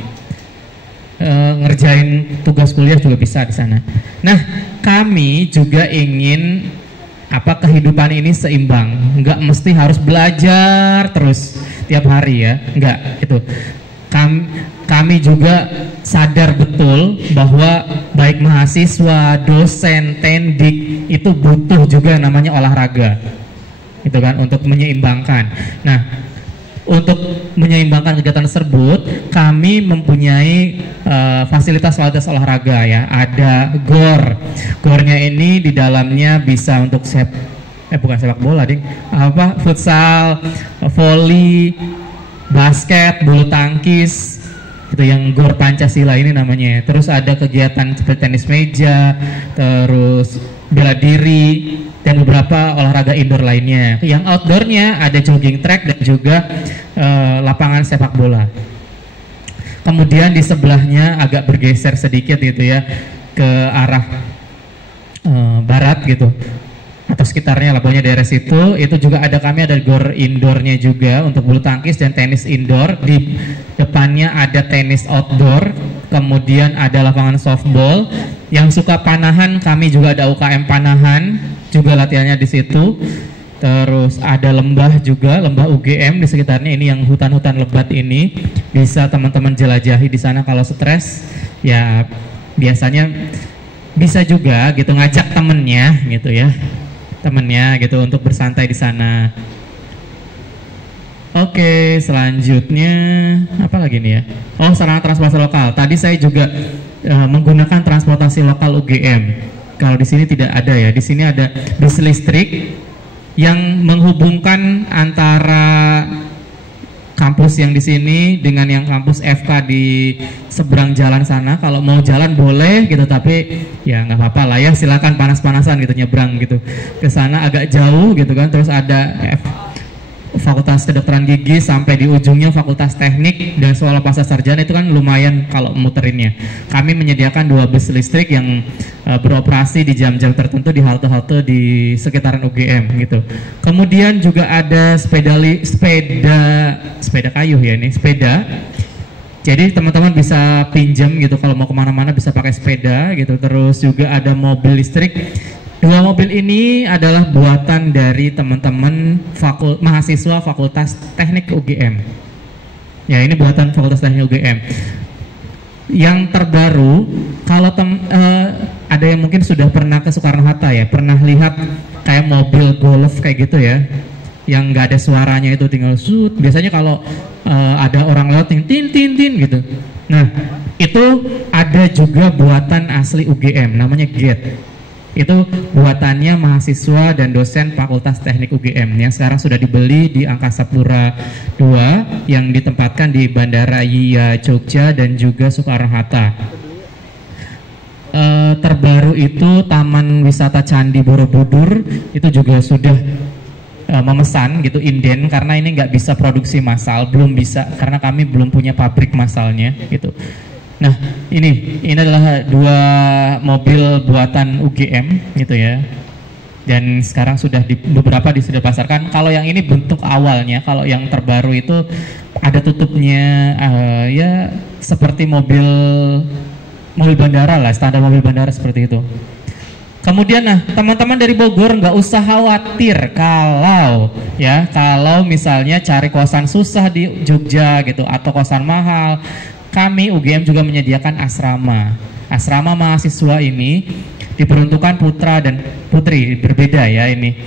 Ngerjain tugas kuliah juga bisa di sana. Nah, kami juga ingin kehidupan ini seimbang, nggak mesti harus belajar terus tiap hari ya, nggak gitu. Kami juga sadar betul bahwa baik mahasiswa, dosen, tendik itu butuh juga namanya olahraga, gitu kan, untuk menyeimbangkan. Nah, untuk menyeimbangkan kegiatan tersebut, kami mempunyai fasilitas olahraga ya. Ada GOR-nya ini di dalamnya bisa untuk bukan sepak bola ding, futsal, volley, basket, bulu tangkis, itu yang GOR Pancasila ini namanya. Terus ada kegiatan seperti tenis meja, terus bela diri, dan beberapa olahraga indoor lainnya. Yang outdoornya ada jogging track dan juga lapangan sepak bola. Kemudian di sebelahnya agak bergeser sedikit gitu ya, ke arah barat gitu, atau sekitarnya lah, pokoknya daerah situ. Itu juga kami ada GOR indoornya juga untuk bulu tangkis dan tenis indoor. Di depannya ada tenis outdoor, kemudian ada lapangan softball. Yang suka panahan, kami juga ada UKM panahan, juga latihannya di situ. Terus ada lembah juga, lembah UGM di sekitarnya ini, yang hutan-hutan lebat ini bisa teman-teman jelajahi di sana kalau stres. Ya biasanya bisa juga gitu ngajak temennya gitu ya, gitu untuk bersantai di sana. Oke, selanjutnya apa lagi nih ya? Oh, sarana transportasi lokal. Tadi saya juga menggunakan transportasi lokal UGM. Kalau di sini tidak ada ya. Di sini ada bis listrik yang menghubungkan antara kampus yang di sini dengan yang kampus FK di seberang jalan sana. Kalau mau jalan boleh gitu, tapi ya nggak apa-apa lah ya, silakan panas-panasan gitu nyebrang gitu ke sana, agak jauh gitu kan. Terus ada Fakultas Kedokteran Gigi sampai di ujungnya Fakultas Teknik dan Sekolah Pasca Sarjana, itu kan lumayan kalau muterinnya. Kami menyediakan 2 bus listrik yang beroperasi di jam-jam tertentu di halte-halte di sekitaran UGM gitu. Kemudian juga ada sepeda kayu ya, ini sepeda. Jadi teman-teman bisa pinjam gitu kalau mau kemana-mana, bisa pakai sepeda gitu. Terus juga ada mobil listrik. 2 mobil ini adalah buatan dari teman-teman mahasiswa Fakultas Teknik UGM. Ya, ini buatan Fakultas Teknik UGM. Yang terbaru, kalau ada yang mungkin sudah pernah ke Soekarno-Hatta ya, pernah lihat kayak mobil golf kayak gitu ya, yang nggak ada suaranya itu, tinggal shoot. Biasanya kalau ada orang lewat tin tin tin gitu. Nah, itu ada juga buatan asli UGM, namanya GET. Itu buatannya mahasiswa dan dosen Fakultas Teknik UGM yang sekarang sudah dibeli di Angkasa Pura II yang ditempatkan di Bandara YIA Jogja dan juga Soekarno-Hatta. Terbaru itu Taman Wisata Candi Borobudur itu juga sudah memesan gitu inden, karena ini nggak bisa produksi massal, belum bisa karena kami belum punya pabrik massalnya gitu. Nah, ini adalah 2 mobil buatan UGM gitu ya. Dan sekarang sudah beberapa sudah dipasarkan. Kalau yang ini bentuk awalnya, kalau yang terbaru itu ada tutupnya, ya seperti mobil bandara lah, standar mobil bandara seperti itu. Kemudian nah, teman-teman dari Bogor nggak usah khawatir kalau misalnya cari kosan susah di Jogja gitu atau kosan mahal. Kami UGM juga menyediakan asrama. Asrama mahasiswa ini diperuntukkan putra dan putri, berbeda ya ini.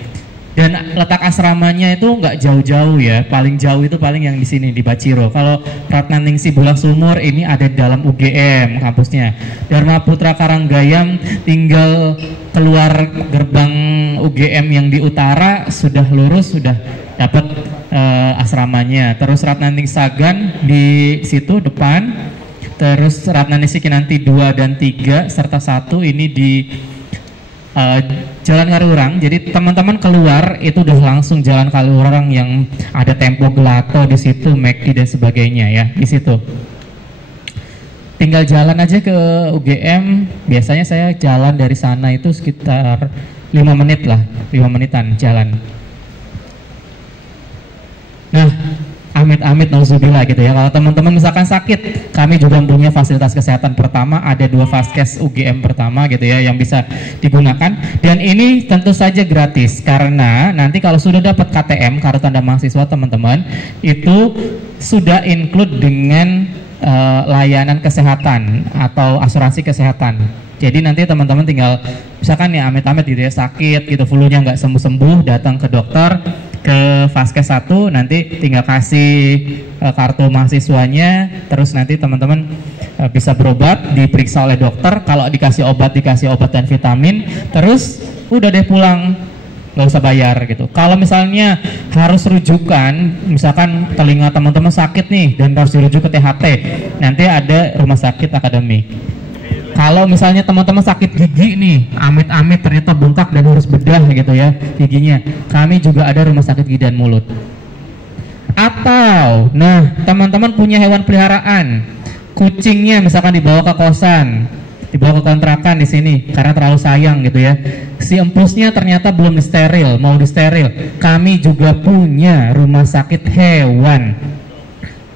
Dan letak asramanya itu nggak jauh-jauh ya, paling jauh itu paling yang di sini di Baciro. Kalau Ratnaningsi Bulak Sumur ini ada di dalam UGM kampusnya. Dharma Putra Karanggayam tinggal keluar gerbang UGM yang di utara, sudah lurus sudah dapat asramanya. Terus Ratnaningsi Sagan di situ depan. Terus Ratnaningsi Kinanti 2 dan 3 serta 1 ini di Jalan Kaliurang. Jadi teman-teman keluar itu udah langsung Jalan Kaliurang yang ada Tempo Gelato di situ, McD dan sebagainya ya di situ. Tinggal jalan aja ke UGM. Biasanya saya jalan dari sana itu sekitar 5 menit lah, 5 menitan jalan. Nah, amit-amit nauzubillah gitu ya. Kalau teman-teman misalkan sakit, kami juga mempunyai fasilitas kesehatan pertama, ada 2 Vaskes UGM pertama gitu ya yang bisa digunakan, dan ini tentu saja gratis karena nanti kalau sudah dapat KTM, kartu tanda mahasiswa teman-teman, itu sudah include dengan layanan kesehatan atau asuransi kesehatan. Jadi nanti teman-teman tinggal misalkan ya amit-amit gitu ya sakit gitu, flu-nya nggak sembuh-sembuh, datang ke dokter ke Vaskes 1, nanti tinggal kasih kartu mahasiswanya, terus nanti teman-teman bisa berobat, diperiksa oleh dokter, kalau dikasih obat dan vitamin, terus udah deh pulang, nggak usah bayar gitu. Kalau misalnya harus rujukan, misalkan telinga teman-teman sakit nih dan harus dirujuk ke THT, nanti ada rumah sakit akademik. Kalau misalnya teman-teman sakit gigi nih, amit-amit ternyata bengkak dan harus bedah gitu ya giginya, kami juga ada rumah sakit gigi dan mulut. Atau, nah teman-teman punya hewan peliharaan, kucingnya misalkan dibawa ke kosan, dibawa ke kontrakan di sini karena terlalu sayang gitu ya. Si empusnya ternyata belum disteril, mau disteril. Kami juga punya rumah sakit hewan.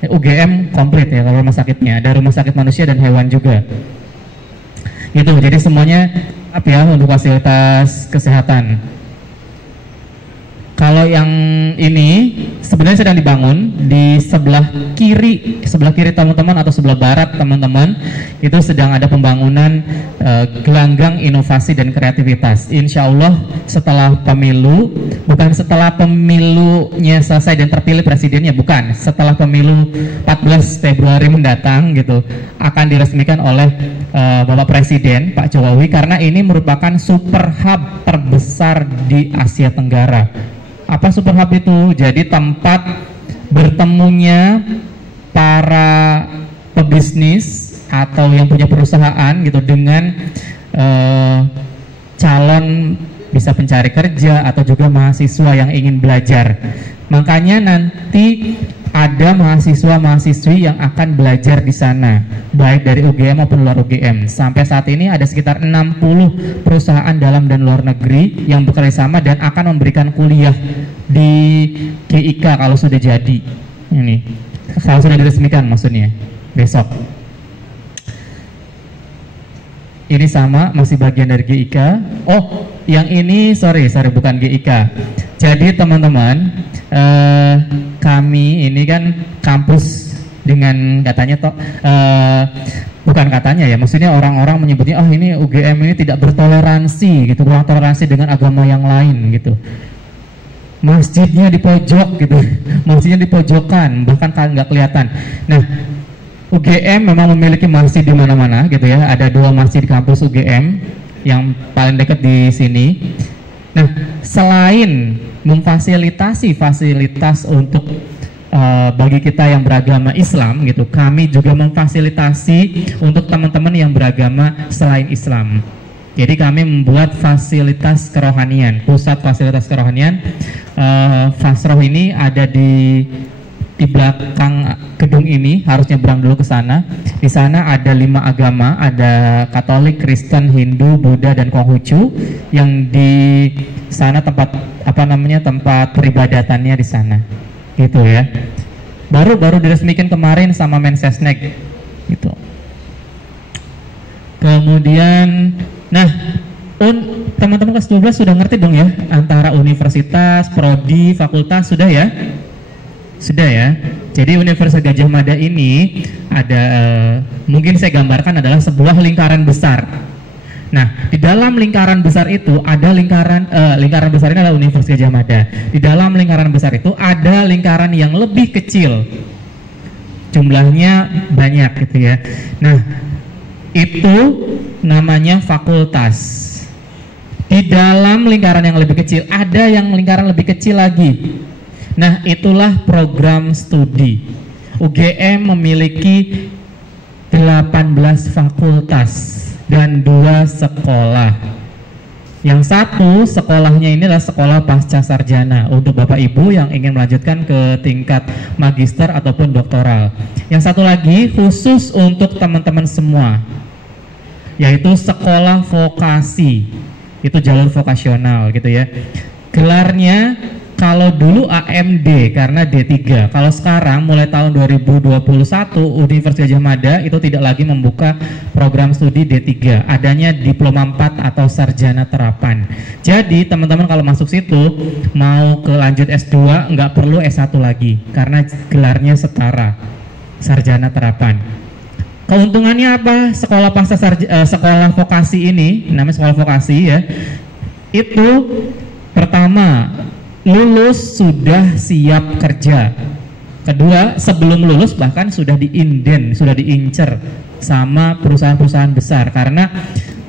UGM komplit ya kalau rumah sakitnya, ada rumah sakit manusia dan hewan juga. Gitu, jadi semuanya apa ya untuk fasilitas kesehatan. Kalau yang ini sebenarnya sedang dibangun di sebelah kiri teman-teman atau sebelah barat teman-teman, itu sedang ada pembangunan gelanggang inovasi dan kreativitas. Insya Allah setelah pemilu, bukan setelah pemilunya selesai dan terpilih presidennya, bukan, setelah pemilu 14 Februari mendatang gitu, akan diresmikan oleh Bapak Presiden Pak Jokowi, karena ini merupakan super hub terbesar di Asia Tenggara. Apa super hub itu? Jadi tempat bertemunya para pebisnis atau yang punya perusahaan gitu dengan calon bisa pencari kerja atau juga mahasiswa yang ingin belajar. Makanya nanti ada mahasiswa-mahasiswi yang akan belajar di sana, baik dari UGM maupun luar UGM. Sampai saat ini ada sekitar 60 perusahaan dalam dan luar negeri yang bekerja sama dan akan memberikan kuliah di GIK kalau sudah jadi. Ini, kalau sudah diresmikan maksudnya, besok. Ini sama, masih bagian dari GIK. Oh, yang ini sorry bukan GIK. Jadi teman-teman, kami ini kan kampus dengan katanya bukan katanya ya, maksudnya orang-orang menyebutnya oh ini UGM ini tidak bertoleransi gitu, kurang toleransi dengan agama yang lain gitu. Masjidnya di pojok gitu, masjidnya di pojokan, bahkan nggak kelihatan. Nah, UGM memang memiliki masjid di mana-mana gitu ya. Ada 2 masjid di kampus UGM yang paling dekat di sini. Nah, selain memfasilitasi fasilitas untuk bagi kita yang beragama Islam gitu, kami juga memfasilitasi untuk teman-teman yang beragama selain Islam. Jadi kami membuat fasilitas kerohanian, pusat fasilitas kerohanian. Fasroh ini ada di belakang gedung ini, harus nyebrang dulu ke sana. Di sana ada 5 agama, ada Katolik, Kristen, Hindu, Buddha, dan Konghucu. Yang di sana tempat tempat peribadatannya di sana, gitu ya. Baru diresmikan kemarin sama Mensesnek, gitu. Kemudian, nah, teman-teman kelas 12 sudah ngerti dong ya antara universitas, prodi, fakultas, sudah ya? Sudah ya. Jadi Universitas Gadjah Mada ini ada, mungkin saya gambarkan adalah sebuah lingkaran besar. Nah, di dalam lingkaran besar itu ada lingkaran besar ini adalah Universitas Gadjah Mada. Di dalam lingkaran besar itu ada lingkaran yang lebih kecil, jumlahnya banyak gitu ya. Nah, itu namanya fakultas. Di dalam lingkaran yang lebih kecil ada yang lingkaran lebih kecil lagi. Nah, itulah program studi. UGM memiliki 18 fakultas dan 2 sekolah. Yang satu sekolahnya ini adalah sekolah pasca sarjana untuk Bapak Ibu yang ingin melanjutkan ke tingkat magister ataupun doktoral. Yang satu lagi khusus untuk teman-teman semua, yaitu sekolah vokasi. Itu jalur vokasional gitu ya. Gelarnya kalau dulu AMD karena D3. Kalau sekarang mulai tahun 2021 Universitas Gadjah Mada itu tidak lagi membuka program studi D3. Adanya diploma 4 atau sarjana terapan. Jadi teman-teman kalau masuk situ mau ke lanjut S2 nggak perlu S1 lagi karena gelarnya setara, sarjana terapan. Keuntungannya apa? Sekolah sekolah vokasi ini, namanya sekolah vokasi ya. Itu pertama, lulus sudah siap kerja. Kedua, sebelum lulus bahkan sudah diinden, sudah diincer sama perusahaan-perusahaan besar. Karena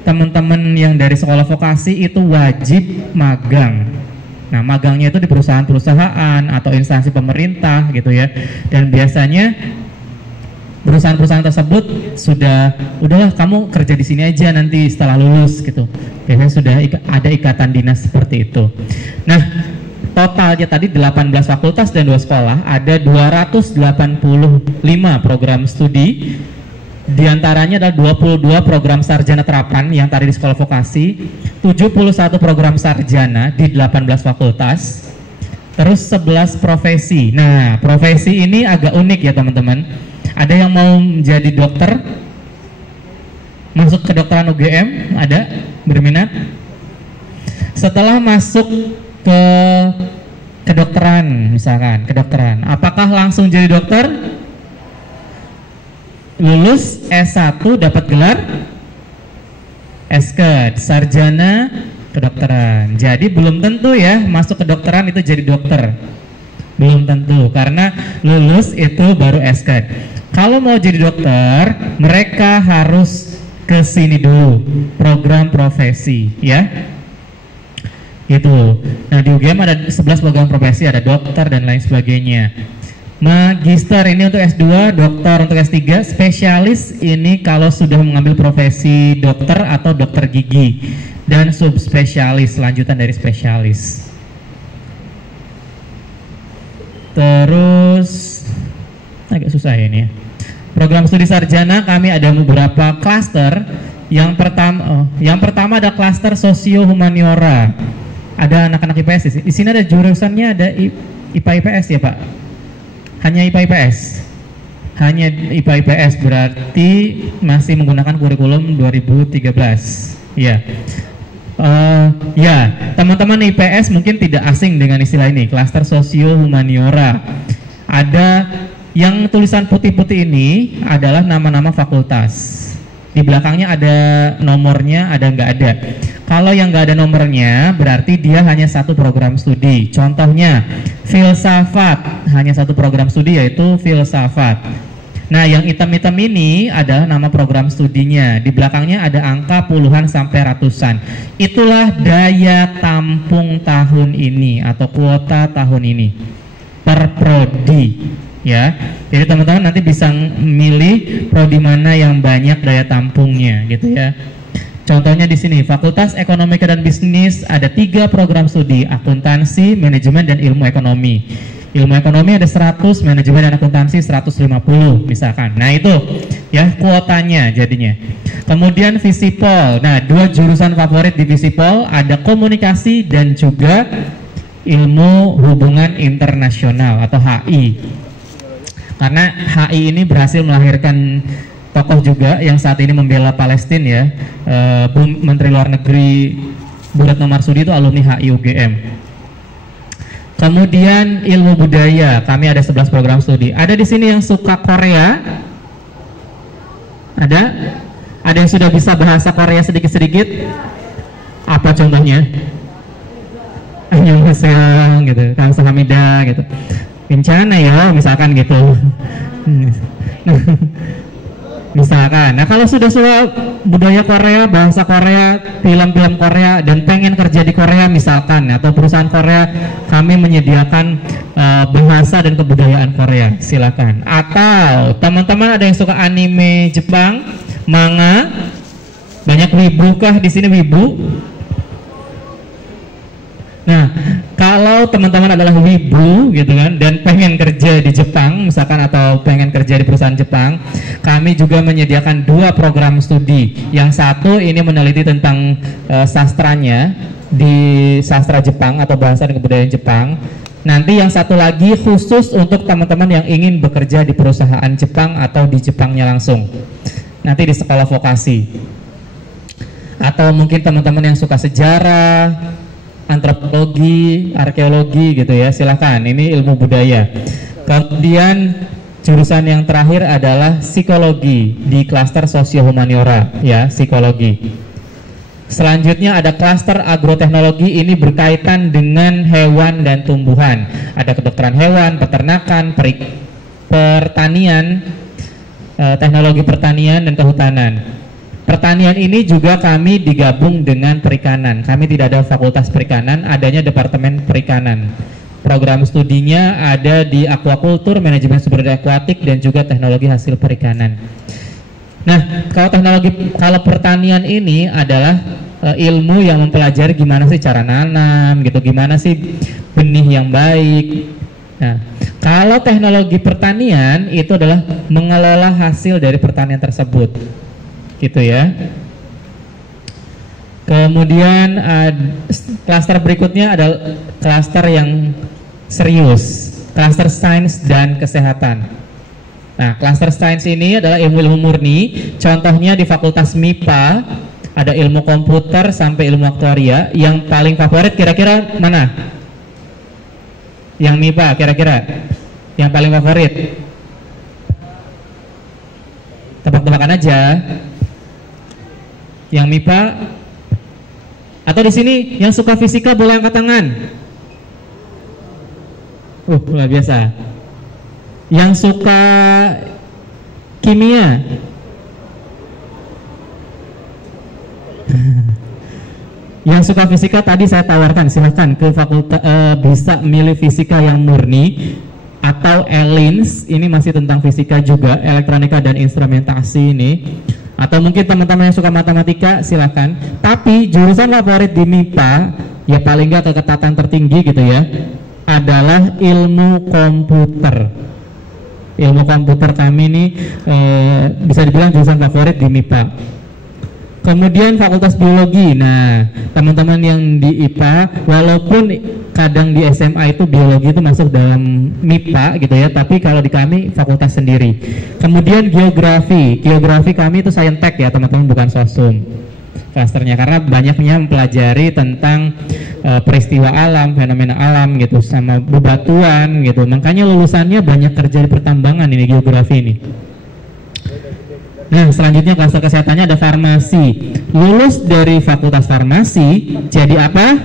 teman-teman yang dari sekolah vokasi itu wajib magang. Nah, magangnya itu di perusahaan-perusahaan atau instansi pemerintah gitu ya. Dan biasanya perusahaan-perusahaan tersebut udahlah kamu kerja di sini aja nanti setelah lulus gitu. Biasanya sudah ada ikatan dinas seperti itu. Nah, totalnya tadi 18 fakultas dan 2 sekolah, ada 285 program studi. Di antaranya adalah 22 program sarjana terapan yang tadi di sekolah vokasi, 71 program sarjana di 18 fakultas, terus 11 profesi. Nah, profesi ini agak unik ya teman-teman. Ada yang mau menjadi dokter, masuk ke kedokteran UGM, ada berminat. Setelah masuk ke kedokteran, misalkan kedokteran, apakah langsung jadi dokter? Lulus S1 dapat gelar S.Ked, sarjana kedokteran. Jadi belum tentu ya masuk kedokteran itu jadi dokter. Belum tentu, karena lulus itu baru S.Ked. Kalau mau jadi dokter, mereka harus ke sini dulu, program profesi ya. Itu. Nah, di UGM ada 11 program profesi, ada dokter dan lain sebagainya. Magister ini untuk S2, dokter untuk S3, spesialis ini kalau sudah mengambil profesi dokter atau dokter gigi, dan subspesialis, lanjutan dari spesialis. Terus agak susah ya ini ya. Program studi sarjana kami ada beberapa klaster. Yang pertama ada klaster sosio humaniora. Ada anak-anak IPS di sini, ada jurusannya, ada IPA IPS ya Pak. Hanya IPA IPS. Hanya IPA IPS, berarti masih menggunakan kurikulum 2013. Ya. Ya, teman-teman IPS mungkin tidak asing dengan istilah ini, klaster sosio humaniora. Ada Yang tulisan putih-putih ini adalah nama-nama fakultas. Di belakangnya ada nomornya, ada nggak ada. Kalau yang nggak ada nomornya, berarti dia hanya satu program studi. Contohnya, filsafat, hanya satu program studi yaitu filsafat. Nah, yang hitam-hitam ini adalah nama program studinya. Di belakangnya ada angka puluhan sampai ratusan. Itulah daya tampung tahun ini atau kuota tahun ini per prodi. Ya, jadi teman-teman nanti bisa milih prodi mana yang banyak daya tampungnya, gitu ya. Contohnya di sini, Fakultas Ekonomika dan Bisnis ada 3 program studi, akuntansi, manajemen, dan ilmu ekonomi. Ilmu ekonomi ada 100, manajemen dan akuntansi 150 misalkan. Nah itu ya kuotanya jadinya. Kemudian Visipol, nah 2 jurusan favorit di Visipol ada komunikasi dan juga ilmu hubungan internasional atau HI. Karena HI ini berhasil melahirkan tokoh juga yang saat ini membela Palestina ya, Menteri Luar Negeri Bu Retno Marsudi itu alumni HI UGM. Kemudian ilmu budaya, kami ada 11 program studi. Ada di sini yang suka Korea? Ada yang sudah bisa bahasa Korea sedikit-sedikit? Apa contohnya? Annyeonghaseyo gitu, kamsahamnida gitu. Bencana ya, misalkan gitu. Misalkan, nah kalau sudah suka budaya Korea, bahasa Korea, film-film Korea, dan pengen kerja di Korea misalkan, atau perusahaan Korea, kami menyediakan bahasa dan kebudayaan Korea, silakan. Atau teman-teman ada yang suka anime Jepang, manga, banyak wibu kah di sini wibu? Nah, kalau teman-teman adalah wibu gitu kan dan pengen kerja di Jepang misalkan atau pengen kerja di perusahaan Jepang, kami juga menyediakan 2 program studi. Yang satu ini meneliti tentang sastranya di sastra Jepang atau bahasa dan kebudayaan Jepang. Nanti yang satu lagi khusus untuk teman-teman yang ingin bekerja di perusahaan Jepang atau di Jepangnya langsung. Nanti di sekolah vokasi. Atau mungkin teman-teman yang suka sejarah, antropologi, arkeologi gitu ya, silahkan. Ini ilmu budaya. Kemudian jurusan yang terakhir adalah psikologi di klaster sosio-humaniora ya, psikologi. Selanjutnya ada klaster agroteknologi, ini berkaitan dengan hewan dan tumbuhan. Ada kedokteran hewan, peternakan, pertanian, teknologi pertanian dan kehutanan. Pertanian ini juga kami digabung dengan perikanan. Kami tidak ada fakultas perikanan, adanya departemen perikanan. Program studinya ada di aquaculture, manajemen sumber daya akuatik, dan juga teknologi hasil perikanan. Nah, kalau pertanian ini adalah ilmu yang mempelajari gimana sih cara nanam, gitu, gimana sih benih yang baik. Nah, kalau teknologi pertanian itu adalah mengelola hasil dari pertanian tersebut. Gitu ya. Kemudian klaster berikutnya adalah klaster yang serius, klaster sains dan kesehatan. Nah, klaster sains ini adalah ilmu-ilmu murni. Contohnya di Fakultas MIPA ada ilmu komputer sampai ilmu aktuaria. Yang paling favorit kira-kira mana? Yang MIPA kira-kira yang paling favorit? Tebak-tebakan aja. Yang MIPA atau di sini yang suka fisika boleh angkat tangan. Luar biasa. Yang suka kimia. Yang suka fisika tadi saya tawarkan silahkan ke fakultas, bisa milih fisika yang murni atau ELINS, ini masih tentang fisika juga, elektronika dan instrumentasi ini. Atau mungkin teman-teman yang suka matematika silahkan. Tapi jurusan favorit di MIPA ya paling nggak keketatan tertinggi gitu ya adalah ilmu komputer. Ilmu komputer kami ini bisa dibilang jurusan favorit di MIPA. Kemudian fakultas biologi. Nah, teman-teman yang di IPA, walaupun kadang di SMA itu biologi itu masuk dalam MIPA gitu ya, tapi kalau di kami fakultas sendiri. Kemudian geografi. Geografi kami itu saintek ya teman-teman, bukan sosum. klasternya, karena banyaknya mempelajari tentang peristiwa alam, fenomena alam gitu, sama bebatuan gitu. Makanya lulusannya banyak kerja di pertambangan ini, geografi ini. Nah, selanjutnya klaster kesehatannya ada farmasi. Lulus dari fakultas farmasi jadi apa?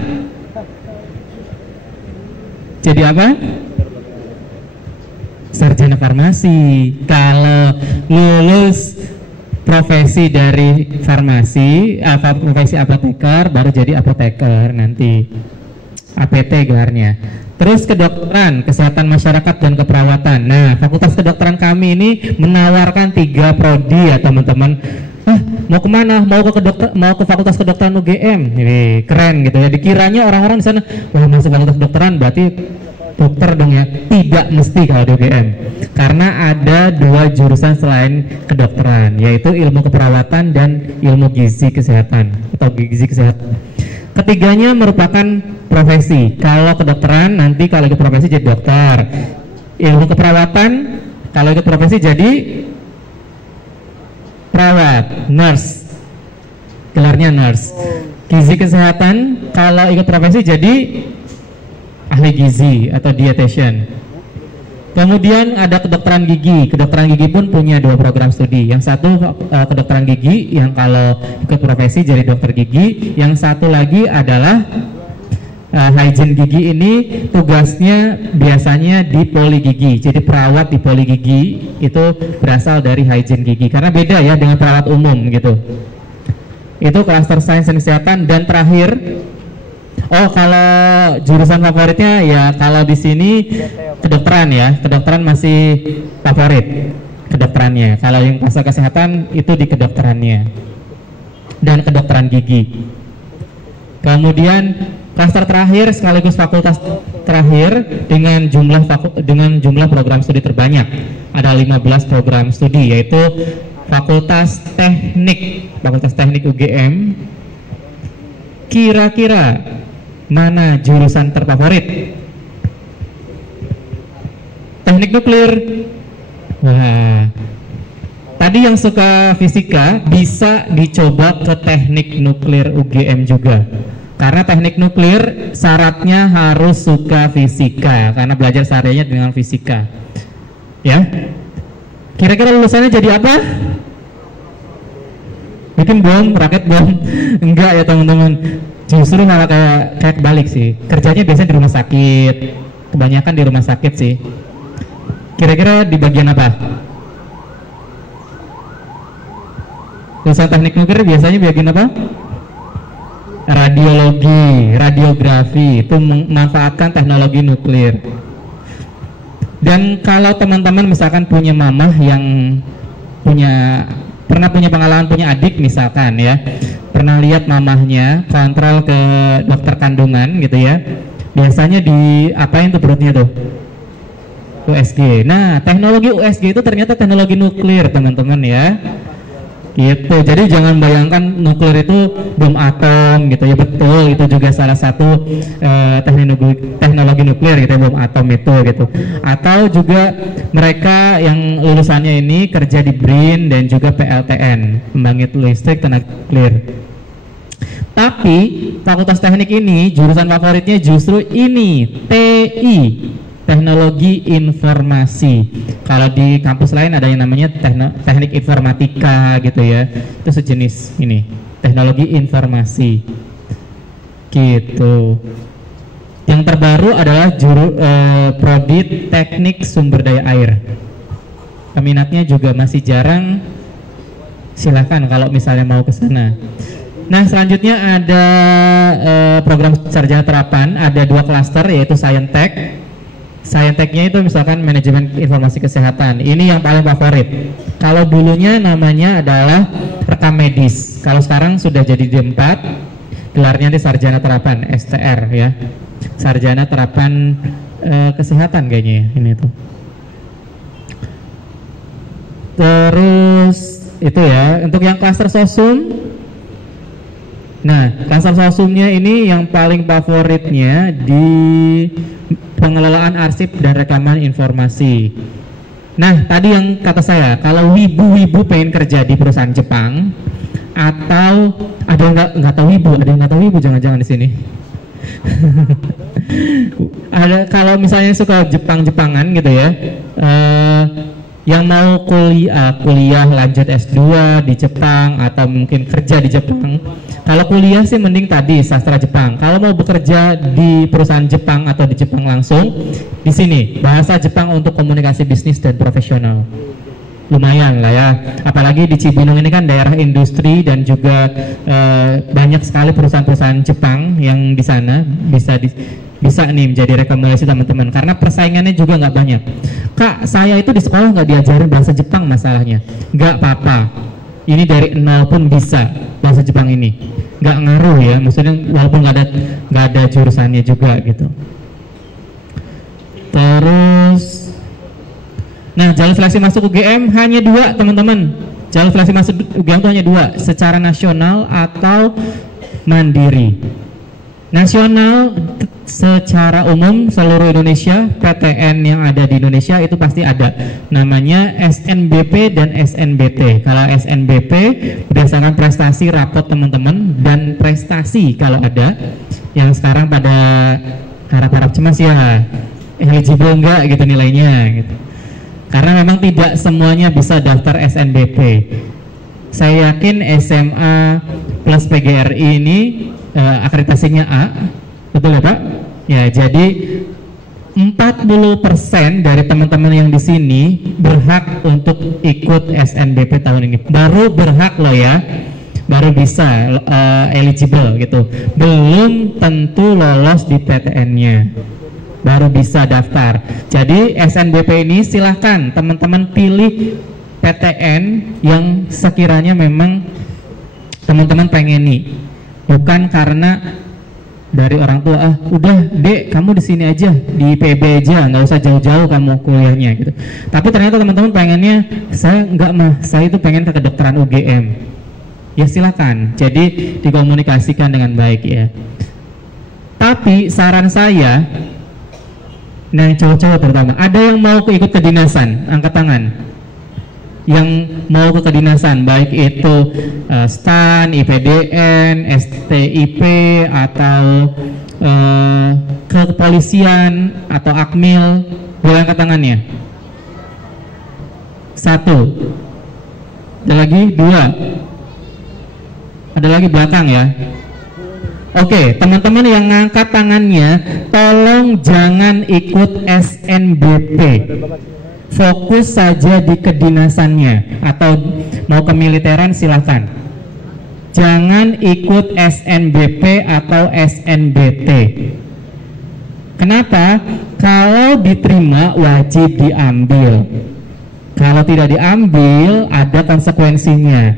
Jadi apa? Sarjana farmasi. Kalau lulus profesi dari farmasi, profesi apoteker, baru jadi apoteker nanti, APT gelarnya. Terus kedokteran, kesehatan masyarakat dan keperawatan. Nah, fakultas kedokteran kami ini menawarkan 3 prodi ya teman-teman. Mau kemana? Mau ke fakultas kedokteran UGM. Ini keren gitu ya. Dikiranya orang-orang di sana, wah masuk fakultas kedokteran berarti dokter dong ya. Tidak mesti kalau di UGM, karena ada 2 jurusan selain kedokteran, yaitu ilmu keperawatan dan ilmu gizi kesehatan atau gizi kesehatan. Ketiganya merupakan profesi. Kalau kedokteran nanti kalau ikut profesi jadi dokter. Ilmu keperawatan kalau ikut profesi jadi perawat, nurse. Gelarnya nurse. Gizi kesehatan kalau ikut profesi jadi ahli gizi atau dietitian. Kemudian ada kedokteran gigi. Kedokteran gigi pun punya 2 program studi. Yang satu kedokteran gigi yang kalau ikut profesi jadi dokter gigi. Yang satu lagi adalah hygiene gigi. Ini tugasnya biasanya di poli gigi. Jadi perawat di poli gigi itu berasal dari hygiene gigi. Karena beda ya dengan perawat umum gitu. Itu klaster sains dan kesehatan. Dan terakhir, kalau jurusan favoritnya ya kalau di sini kedokteran ya, kedokteran masih favorit kedokterannya. Kalau yang klaster kesehatan itu di kedokterannya dan kedokteran gigi. Kemudian klaster terakhir sekaligus fakultas terakhir dengan jumlah program studi terbanyak. Ada 15 program studi, yaitu Fakultas Teknik UGM. Kira-kira mana jurusan terfavorit? Teknik nuklir. Wah, tadi yang suka fisika bisa dicoba ke teknik nuklir UGM juga. Karena teknik nuklir syaratnya harus suka fisika, karena belajar sehariannya dengan fisika. Ya, kira-kira lulusannya jadi apa? Bikin bom, raket bom? Enggak ya teman-teman. Justru malah kayak kebalik sih. Kerjanya biasanya di rumah sakit, kebanyakan di rumah sakit sih. Kira-kira di bagian apa? Lulusan teknik nuklir biasanya bagian apa? Radiologi, radiografi, itu memanfaatkan teknologi nuklir. Dan kalau teman-teman misalkan punya mamah yang pernah punya pengalaman punya adik misalkan ya, pernah lihat mamahnya kontrol ke dokter kandungan gitu ya, biasanya di apain tuh perutnya tuh? USG. Nah, teknologi USG itu ternyata teknologi nuklir teman-teman ya. Gitu. Jadi jangan bayangkan nuklir itu bom atom gitu ya. Betul, itu juga salah satu teknologi nuklir gitu ya, bom atom itu gitu. Atau juga mereka yang lulusannya ini kerja di BRIN dan juga PLTN, pembangkit listrik tenaga nuklir. Tapi Fakultas Teknik ini jurusan favoritnya justru ini, TI, Teknologi Informasi. Kalau di kampus lain ada yang namanya teknik informatika gitu ya. Itu sejenis ini, Teknologi Informasi. Gitu. Yang terbaru adalah prodi Teknik Sumber Daya Air. Peminatnya juga masih jarang. Silakan kalau misalnya mau ke sana. Nah, selanjutnya ada program sarjana terapan, ada 2 klaster yaitu Saintek. Sainteknya itu misalkan manajemen informasi kesehatan. Ini yang paling favorit. Kalau dulunya namanya adalah rekam medis. Kalau sekarang sudah jadi D4, gelarnya di sarjana terapan, STR ya. Sarjana terapan kesehatan kayaknya ini tuh. Terus itu ya, untuk yang klaster sosum. Nah, klaster sosumnya ini yang paling favoritnya di pengelolaan arsip dan rekaman informasi. Nah, tadi yang kata saya, kalau wibu-wibu pengen kerja di perusahaan Jepang, atau ada yang nggak tahu ibu, ada yang nggak tahu ibu jangan-jangan di sini. Ada kalau misalnya suka Jepang-Jepangan gitu ya, yang mau kuliah lanjut S2 di Jepang atau mungkin kerja di Jepang. Kalau kuliah sih mending tadi sastra Jepang. Kalau mau bekerja di perusahaan Jepang atau di Jepang langsung, di sini bahasa Jepang untuk komunikasi bisnis dan profesional. Lumayan lah ya, apalagi di Cibinong ini kan daerah industri dan juga banyak sekali perusahaan-perusahaan Jepang yang di sana bisa nih menjadi rekomendasi teman-teman, karena persaingannya juga nggak banyak. Kak, saya itu di sekolah nggak diajarin bahasa Jepang masalahnya. Nggak apa-apa, ini dari nol pun bisa bahasa Jepang ini, nggak ngaruh ya, maksudnya walaupun nggak ada jurusannya juga gitu. Terus nah, jalur seleksi masuk UGM hanya 2 teman-teman. Jalur seleksi masuk UGM itu hanya 2, secara nasional atau mandiri. Nasional secara umum seluruh Indonesia, PTN yang ada di Indonesia itu pasti ada. Namanya SNBP dan SNBT. Kalau SNBP berdasarkan prestasi rapot teman-teman dan prestasi kalau ada. Yang sekarang pada harap-harap cemas ya, eligible enggak gitu nilainya gitu. Karena memang tidak semuanya bisa daftar SNBP. Saya yakin SMA plus PGRI ini akreditasinya A, betul ya Pak? Ya, jadi 40% dari teman-teman yang di sini berhak untuk ikut SNBP tahun ini. Baru berhak loh ya, baru bisa eligible gitu. Belum tentu lolos di PTN-nya. Baru bisa daftar. Jadi SNBP ini silahkan teman-teman pilih PTN yang sekiranya memang teman-teman pengen nih, bukan karena dari orang tua, udah dek kamu di sini aja di PB aja, nggak usah jauh-jauh kamu kuliahnya gitu. Tapi ternyata teman-teman pengennya, saya nggak mah, saya itu pengen ke kedokteran UGM. Ya silakan. Jadi dikomunikasikan dengan baik ya. Tapi saran saya, nah cowok-cowok terutama, ada yang mau ikut kedinasan, angkat tangan. Yang mau ke kedinasan, baik itu STAN, IPDN, STIP, atau ke kepolisian atau Akmil, boleh angkat tangannya. 1, ada lagi 2, ada lagi belakang ya. Oke, teman-teman yang ngangkat tangannya, tolong jangan ikut SNBP. Fokus saja di kedinasannya, atau mau ke militeran silahkan. Jangan ikut SNBP atau SNBT. Kenapa? Kalau diterima wajib diambil. Kalau tidak diambil ada konsekuensinya.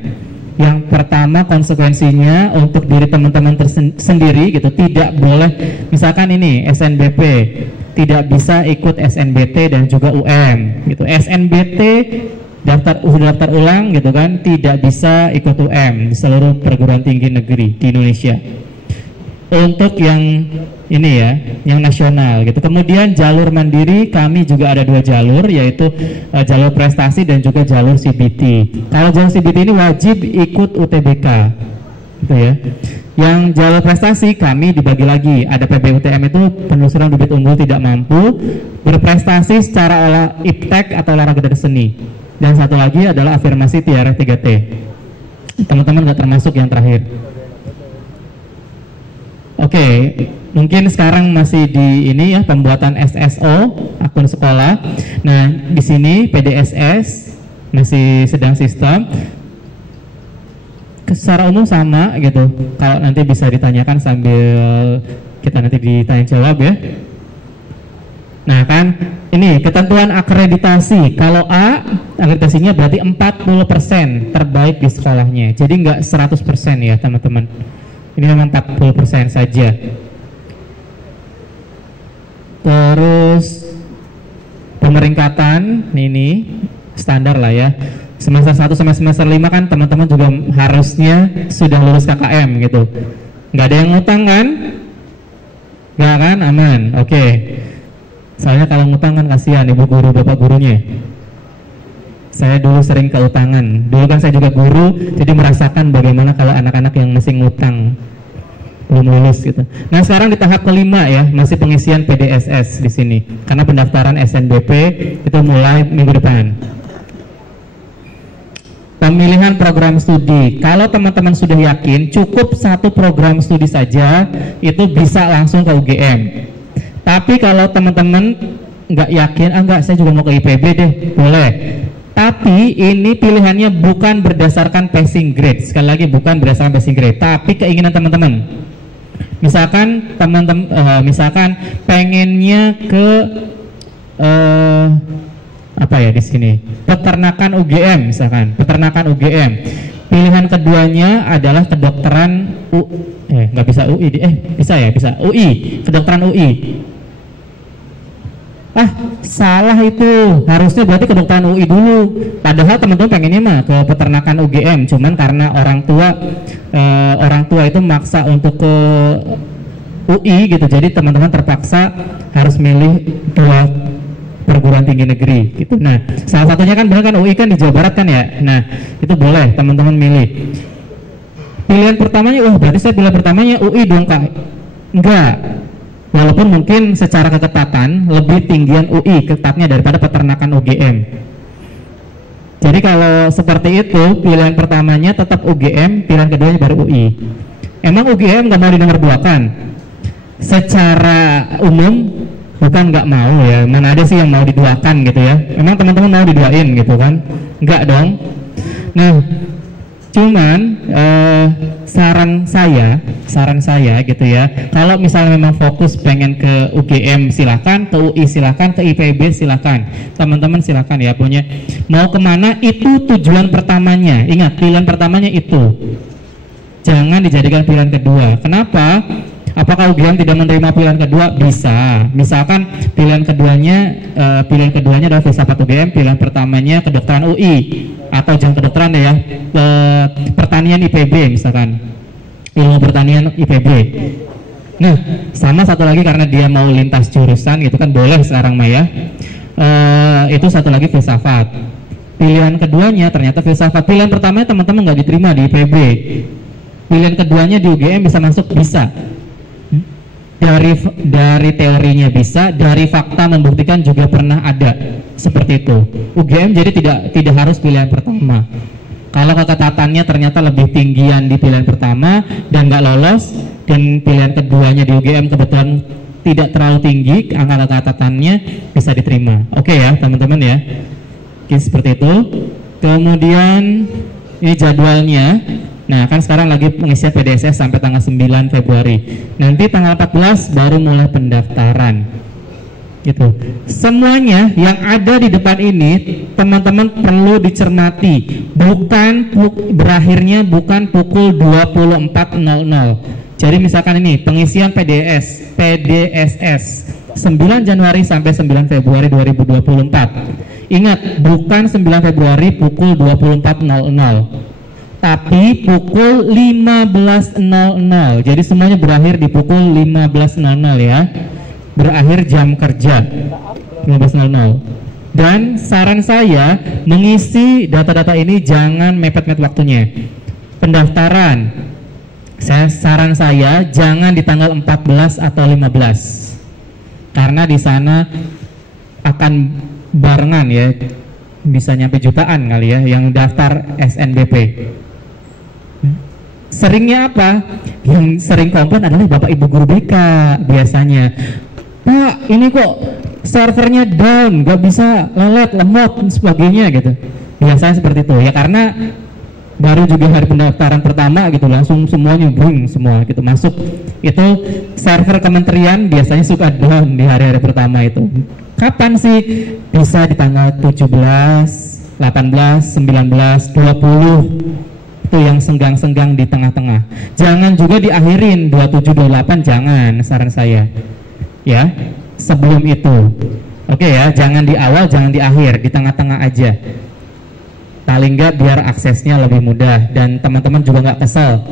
Yang pertama konsekuensinya untuk diri teman-teman sendiri gitu, tidak boleh, misalkan ini SNBP tidak bisa ikut SNBT dan juga UM gitu. SNBT daftar ulang gitu kan, tidak bisa ikut UM di seluruh perguruan tinggi negeri di Indonesia. Untuk yang ini ya, yang nasional gitu. Kemudian jalur mandiri kami juga ada 2 jalur, yaitu jalur prestasi dan juga jalur CBT. Kalau jalur CBT ini wajib ikut UTBK gitu ya. Yang jalur prestasi kami dibagi lagi, ada PBUTM itu penelusuran bibit unggul tidak mampu, berprestasi secara iptek atau olahraga dan seni, dan satu lagi adalah afirmasi TRF 3T. Teman-teman nggak termasuk yang terakhir. Oke, mungkin sekarang masih di ini ya, pembuatan SSO akun sekolah. Nah di sini PDSS masih sedang sistem. Secara umum sama gitu. Kalau nanti bisa ditanyakan sambil kita nanti ditanya jawab ya. Nah kan ini ketentuan akreditasi. Kalau A akreditasinya berarti 40% terbaik di sekolahnya. Jadi nggak 100% ya teman-teman. Ini memang 40% saja. Terus pemeringkatan ini standar lah ya. Semester 1 sampai semester 5 kan teman-teman juga harusnya sudah lulus KKM gitu. Nggak ada yang ngutang kan? Nggak kan? Aman. Oke. Soalnya kalau ngutang kan kasihan ibu guru bapak gurunya. Saya dulu sering keutangan. Dulu kan saya juga guru, jadi merasakan bagaimana kalau anak-anak yang masih ngutang belum lulus gitu. Nah sekarang di tahap kelima ya, masih pengisian PDSS di sini. Karena pendaftaran SNBP itu mulai minggu depan. Pemilihan program studi. Kalau teman-teman sudah yakin cukup satu program studi saja, itu bisa langsung ke UGM. Tapi kalau teman-teman nggak yakin, enggak saya juga mau ke IPB deh, boleh. Tapi ini pilihannya bukan berdasarkan passing grade. Sekali lagi bukan berdasarkan passing grade, tapi keinginan teman-teman. Misalkan teman-teman misalkan pengennya ke apa ya di sini? Peternakan UGM misalkan, peternakan UGM. Pilihan keduanya adalah kedokteran nggak bisa UI bisa ya, bisa UI, kedokteran UI. Salah itu, harusnya berarti kedokteran UI dulu. Padahal teman-teman pengennya mah ke peternakan UGM, cuman karena orang tua itu maksa untuk ke UI gitu, jadi teman-teman terpaksa harus milih dua perguruan tinggi negeri gitu. Nah, salah satunya kan benar kan UI kan di Jawa Barat kan ya. Nah, itu boleh teman-teman milih. Pilihan pertamanya, berarti saya pilihan pertamanya UI dong Kak. Enggak. Walaupun mungkin secara keketatan lebih tinggian UI ketatnya daripada peternakan UGM. Jadi kalau seperti itu, pilihan pertamanya tetap UGM, pilihan keduanya baru UI. Emang UGM nggak mau dinomor duakan? Secara umum bukan nggak mau ya, mana ada sih yang mau diduakan gitu ya. Emang teman-teman mau diduain gitu kan? Nggak dong. Nah, cuman saran saya gitu ya, kalau misalnya memang fokus pengen ke UGM silakan, ke UI silakan, ke IPB silakan, teman-teman silakan ya, punya mau kemana itu tujuan pertamanya. Ingat, pilihan pertamanya itu, jangan dijadikan pilihan kedua. Kenapa? Apakah UGM tidak menerima pilihan kedua? Bisa. Misalkan pilihan keduanya adalah filsafat UGM, pilihan pertamanya kedokteran UI atau jangan kedokteran ya, pertanian IPB misalkan, ilmu pertanian IPB. Nah, sama satu lagi karena dia mau lintas jurusan gitu kan, boleh sekarang Maya. Itu satu lagi filsafat. Pilihan keduanya ternyata filsafat. Pilihan pertamanya teman-teman nggak diterima di IPB. Pilihan keduanya di UGM bisa masuk, bisa. Dari teorinya bisa, dari fakta membuktikan juga pernah ada seperti itu. UGM jadi tidak harus pilihan pertama. Kalau keketatannya ternyata lebih tinggian di pilihan pertama dan nggak lolos, dan pilihan keduanya di UGM kebetulan tidak terlalu tinggi, angka keketatannya bisa diterima. Oke ya teman-teman ya. Oke, seperti itu. Kemudian ini jadwalnya. Nah, kan sekarang lagi pengisian PDSS sampai tanggal 9 Februari. Nanti tanggal 14 baru mulai pendaftaran. Gitu. Semuanya yang ada di depan ini teman-teman perlu dicermati. Berakhirnya bukan pukul 24.00. Jadi misalkan ini pengisian PDSS 9 Januari sampai 9 Februari 2024. Ingat, bukan 9 Februari pukul 24.00. Tapi pukul 15.00. Jadi semuanya berakhir di pukul 15.00 ya. Berakhir jam kerja 15.00. Dan saran saya mengisi data-data ini jangan mepet-mepet waktunya. Pendaftaran, saran saya jangan di tanggal 14 atau 15. Karena di sana akan barengan ya. Bisa nyampe jutaan kali ya yang daftar SNBP. Seringnya apa? Yang sering komplain adalah Bapak Ibu guru BK biasanya. Pak, ini kok servernya down, gak bisa lelet, lemot, dan sebagainya gitu. Biasanya seperti itu ya, karena baru juga hari pendaftaran pertama gitu, langsung semuanya boom semua gitu masuk. Itu server kementerian biasanya suka down di hari-hari pertama itu. Kapan sih? Bisa di tanggal 17, 18, 19, 20. Itu yang senggang-senggang di tengah-tengah. Jangan juga diakhirin 27, 28, jangan, saran saya. Ya, sebelum itu. Oke ya, jangan di awal, jangan di akhir, di tengah-tengah aja. Paling nggak biar aksesnya lebih mudah dan teman-teman juga nggak kesel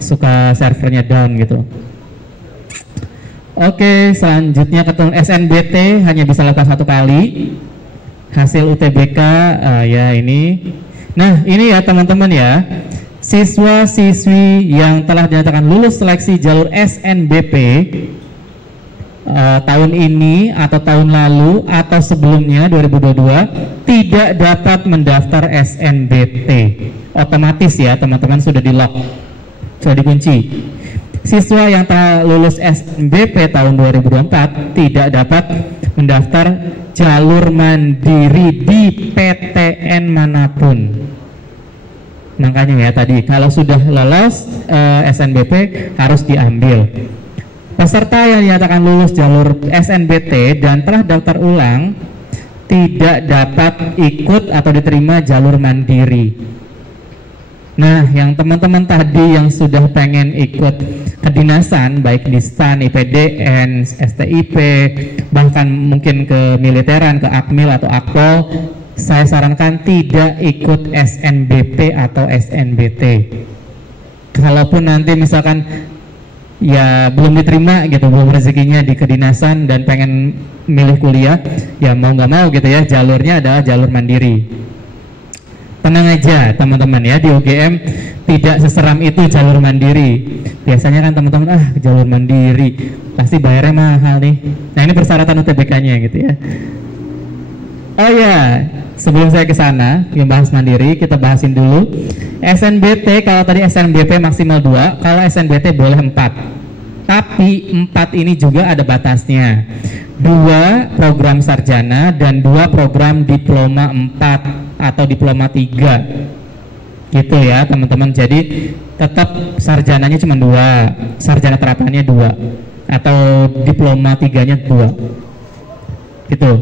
suka servernya down gitu. Oke, selanjutnya ketentuan SNBT hanya bisa lakukan 1 kali. hasil UTBK ya ini. Nah ini ya teman-teman ya, siswa-siswi yang telah dinyatakan lulus seleksi jalur SNBP tahun ini atau tahun lalu atau sebelumnya 2022 tidak dapat mendaftar SNBT. Otomatis ya teman-teman, sudah di lock, sudah dikunci. Siswa yang telah lulus SNBP tahun 2024 tidak dapat mendaftar jalur mandiri di PTN manapun. Makanya ya tadi, kalau sudah lolos SNBP harus diambil. Peserta yang dinyatakan lulus jalur SNBT dan telah daftar ulang tidak dapat ikut atau diterima jalur mandiri. Nah, yang teman-teman tadi yang sudah pengen ikut kedinasan, baik di STAN, IPDN, STIP, bahkan mungkin ke militeran, ke Akmil atau Akpol, saya sarankan tidak ikut SNBP atau SNBT. Kalaupun nanti misalkan ya belum diterima gitu, belum rezekinya di kedinasan dan pengen milih kuliah, ya mau nggak mau gitu ya, jalurnya adalah jalur mandiri. Tenang aja teman-teman ya, di UGM tidak seseram itu jalur mandiri. Biasanya kan teman-teman jalur mandiri pasti bayarnya mahal nih. Nah ini persyaratan UTBK-nya gitu ya. Oh ya, sebelum saya ke sana yang bahas mandiri, kita bahasin dulu SNBT. Kalau tadi SNBP maksimal 2, kalau SNBT boleh 4. Tapi 4 ini juga ada batasnya. 2 program sarjana dan 2 program diploma 4 atau diploma 3 gitu ya teman-teman. Jadi tetap sarjananya cuma 2, sarjana terapannya 2, atau diploma 3-nya 2 gitu.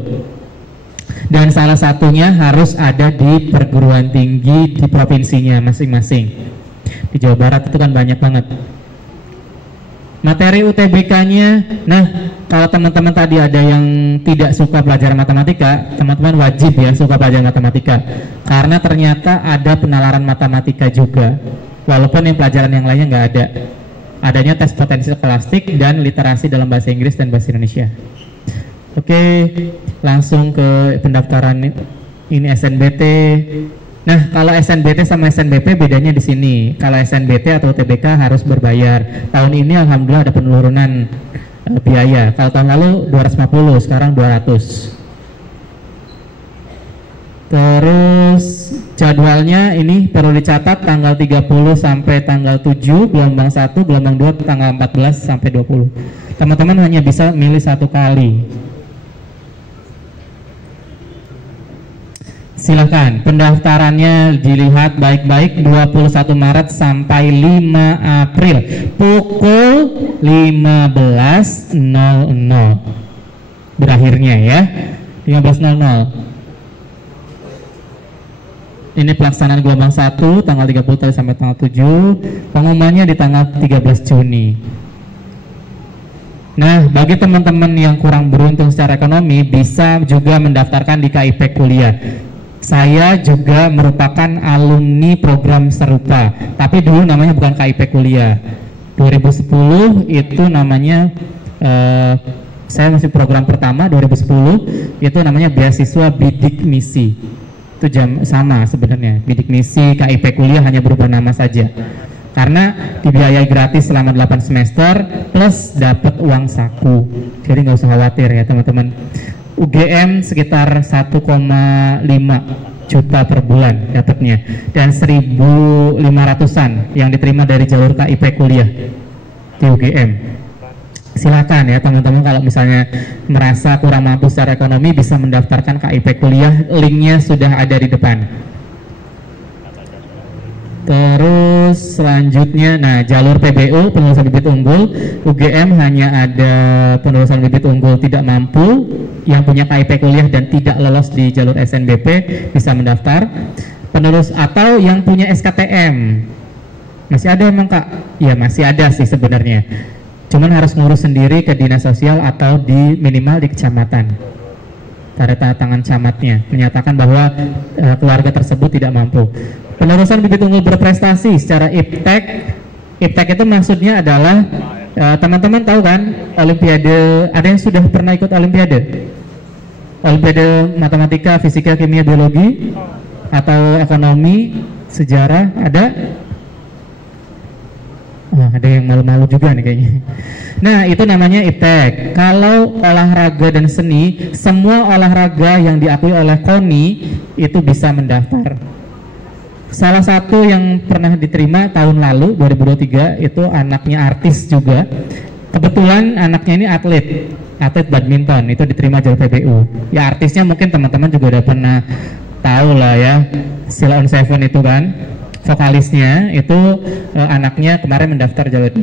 Dan salah satunya harus ada di perguruan tinggi di provinsinya masing-masing. Di Jawa Barat itu kan banyak banget. Materi UTBK-nya, nah kalau teman-teman tadi ada yang tidak suka pelajaran matematika, teman-teman wajib ya suka pelajaran matematika, karena ternyata ada penalaran matematika juga, walaupun yang pelajaran yang lainnya nggak ada. Adanya tes potensi skolastik dan literasi dalam bahasa Inggris dan bahasa Indonesia. Oke, langsung ke pendaftaran ini SNBT. Nah, kalau SNBT sama SNBP bedanya di sini. Kalau SNBT atau UTBK harus berbayar. Tahun ini alhamdulillah ada penurunan biaya. Kalau tahun lalu 250, sekarang 200. Terus jadwalnya ini perlu dicatat tanggal 30 sampai tanggal 7, gelombang 1, gelombang 2 tanggal 14 sampai 20. Teman-teman hanya bisa milih 1 kali. Silakan, pendaftarannya dilihat baik-baik 21 Maret sampai 5 April pukul 15.00 berakhirnya ya, 15.00. Ini pelaksanaan gelombang 1 tanggal 30 sampai tanggal 7, pengumumannya di tanggal 13 Juni. Nah, bagi teman-teman yang kurang beruntung secara ekonomi bisa juga mendaftarkan di KIP kuliah. Saya juga merupakan alumni program serupa, tapi dulu namanya bukan KIP kuliah. 2010 itu namanya, saya masih program pertama 2010, itu namanya beasiswa bidik misi. Itu sama sebenarnya, bidik misi, KIP kuliah hanya berubah nama saja. Karena dibiayai gratis selama 8 semester plus dapat uang saku. Jadi nggak usah khawatir ya teman-teman. UGM sekitar 1,5 juta per bulan dapatnya, dan 1.500-an yang diterima dari jalur KIP kuliah di UGM. Silakan ya teman-teman, kalau misalnya merasa kurang mampu secara ekonomi bisa mendaftarkan KIP kuliah, linknya sudah ada di depan. Terus selanjutnya, nah jalur PBU penelusuran bibit unggul, UGM hanya ada penelusuran bibit unggul tidak mampu yang punya KIP kuliah dan tidak lolos di jalur SNBP bisa mendaftar. Penerus atau yang punya SKTM masih ada emang Kak? Ya masih ada sih sebenarnya. Cuman harus ngurus sendiri ke dinas sosial atau di minimal di kecamatan. Tanda tangan camatnya menyatakan bahwa keluarga tersebut tidak mampu. Penerusan bibit unggul berprestasi secara IPTEK. IPTEK itu maksudnya adalah teman-teman tahu kan Olimpiade, ada yang sudah pernah ikut Olimpiade? Olimpiade matematika, fisika, kimia, biologi, atau ekonomi, sejarah, ada? Wah, ada yang malu-malu juga nih kayaknya. Nah, itu namanya IPTEK. Kalau olahraga dan seni, semua olahraga yang diakui oleh KONI itu bisa mendaftar. Salah satu yang pernah diterima tahun lalu 2023 itu anaknya artis juga. Kebetulan anaknya ini atlet badminton, itu diterima jalur PBU. Ya artisnya mungkin teman-teman juga udah pernah tahu lah ya, Sheila on Seven itu kan, vokalisnya itu anaknya kemarin mendaftar jalur itu.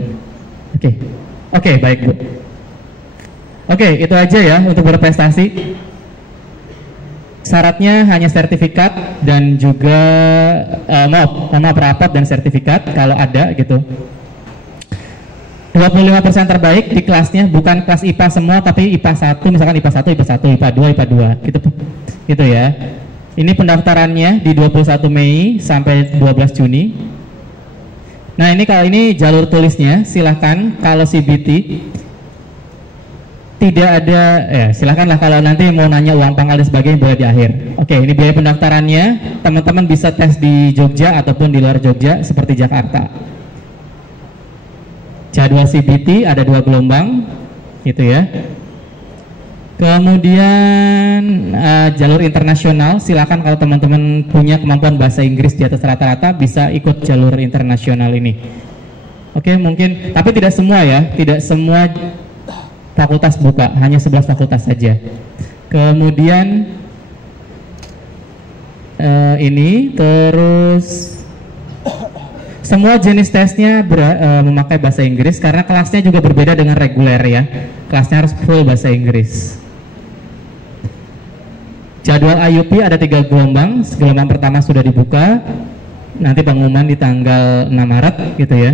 Oke, baik Bu. Oke, itu aja ya untuk berprestasi. Syaratnya hanya sertifikat dan juga rapot dan sertifikat kalau ada gitu. 25% terbaik di kelasnya, bukan kelas IPA semua tapi IPA 1, misalkan IPA 1, IPA 1, IPA 2, IPA 2 gitu ya. Ini pendaftarannya di 21 Mei sampai 12 Juni. Nah, ini kalau ini jalur tulisnya silahkan, kalau CBT tidak ada, ya silahkanlah kalau nanti mau nanya uang pangkal dan sebagainya boleh di akhir. Oke, ini biaya pendaftarannya, teman-teman bisa tes di Jogja ataupun di luar Jogja seperti Jakarta. Jadwal CBT ada 2 gelombang, gitu ya. Kemudian jalur internasional, silakan kalau teman-teman punya kemampuan bahasa Inggris di atas rata-rata bisa ikut jalur internasional ini. Oke, mungkin, tapi tidak semua ya, tidak semua fakultas buka, hanya 11 fakultas saja. Kemudian ini terus semua jenis tesnya memakai bahasa Inggris karena kelasnya juga berbeda dengan reguler ya. Kelasnya harus full bahasa Inggris. Jadwal IUP ada 3 gelombang. Gelombang pertama sudah dibuka. Nanti pengumuman di tanggal 6 Maret gitu ya.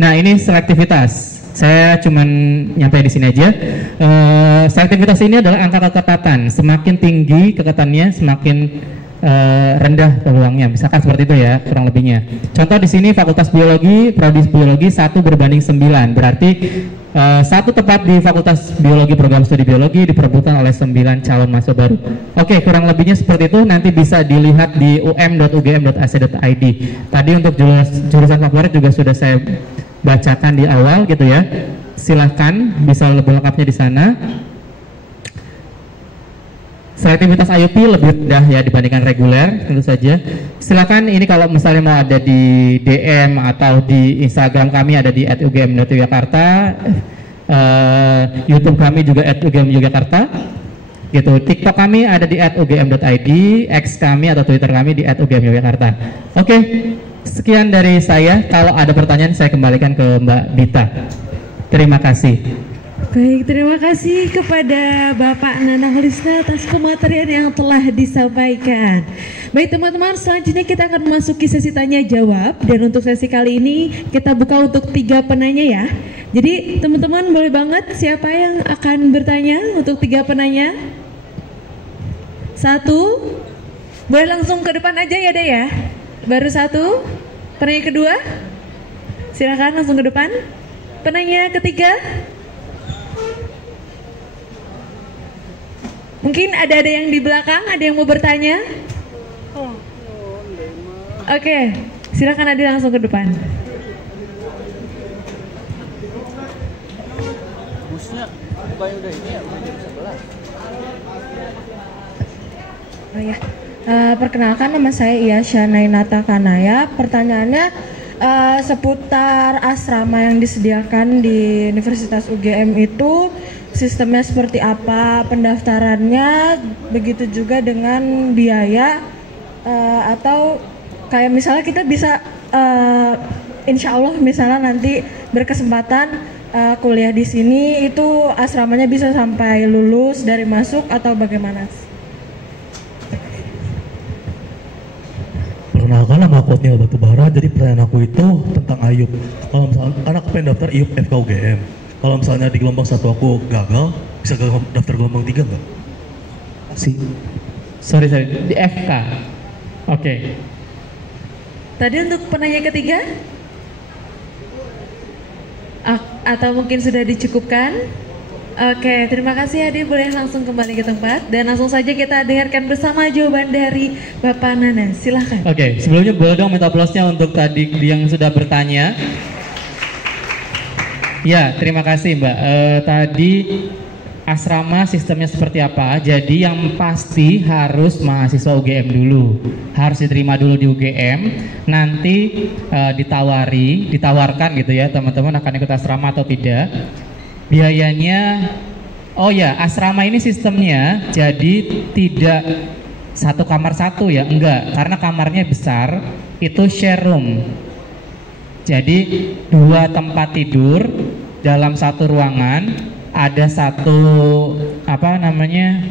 Nah, ini selektivitas. Saya cuman nyampe di sini aja. Selektivitas ini adalah angka keketatan. Semakin tinggi keketatannya, semakin rendah peluangnya, misalkan seperti itu ya kurang lebihnya. Contoh di sini Fakultas Biologi, Prodi Biologi 1/9, berarti 1 tepat di Fakultas Biologi program studi biologi diperebutkan oleh 9 calon mahasiswa baru. Oke, kurang lebihnya seperti itu, nanti bisa dilihat di um.ugm.ac.id. Tadi untuk jurusan favorit juga sudah saya bacakan di awal gitu ya. Silahkan bisa lebih lengkapnya di sana. Selektivitas IUP lebih rendah ya dibandingkan reguler, tentu saja. Silakan ini kalau misalnya mau ada di DM atau di Instagram kami ada di @ugm.yogyakarta, YouTube kami juga @ugm.yogyakarta, gitu. TikTok kami ada di @ugm.id, X kami atau Twitter kami di @ugm.yogyakarta. Oke, sekian dari saya. Kalau ada pertanyaan saya kembalikan ke Mbak Dita. Terima kasih. Baik, terima kasih kepada Bapak Nanang Lisna atas pematerian yang telah disampaikan. Baik teman-teman, selanjutnya kita akan memasuki sesi tanya jawab. Dan untuk sesi kali ini kita buka untuk 3 penanya ya. Jadi teman-teman boleh banget siapa yang akan bertanya untuk 3 penanya. 1, boleh langsung ke depan aja ya deh ya. Baru 1, penanya kedua, silakan langsung ke depan. Penanya ketiga, mungkin ada yang di belakang, ada yang mau bertanya? Oke, silakan Adi langsung ke depan. Busnya bukannya udah ini ya, sebelah. Oh ya, perkenalkan nama saya Iyasha Nainata Kanaya. Pertanyaannya seputar asrama yang disediakan di Universitas UGM itu sistemnya seperti apa, pendaftarannya, begitu juga dengan biaya, atau kayak misalnya kita bisa insya Allah misalnya nanti berkesempatan kuliah di sini itu asramanya bisa sampai lulus dari masuk atau bagaimana? Perkenalkan, nama aku Otniel Batubara. Jadi pertanyaan aku itu tentang IUP. Kalau misalnya anak aku pengen daftar IUP FKUGM, kalau misalnya di gelombang 1 aku gagal, bisa daftar gelombang 3 nggak? Sorry, di FK. Oke. Tadi untuk penanya ketiga? Atau mungkin sudah dicukupkan? Oke, terima kasih Adi. Boleh langsung kembali ke tempat dan langsung saja kita dengarkan bersama jawaban dari Bapak Nana. Silahkan. Oke, sebelumnya boleh dong minta aplausnya untuk tadi yang sudah bertanya. Ya, terima kasih Mbak. Tadi asrama sistemnya seperti apa? Jadi yang pasti harus mahasiswa UGM dulu, harus diterima dulu di UGM. Nanti ditawarkan gitu ya, teman-teman akan ikut asrama atau tidak. Biayanya, oh ya, asrama ini sistemnya jadi tidak satu kamar satu ya, enggak, karena kamarnya besar, itu share room. Jadi 2 tempat tidur dalam satu ruangan, ada satu apa namanya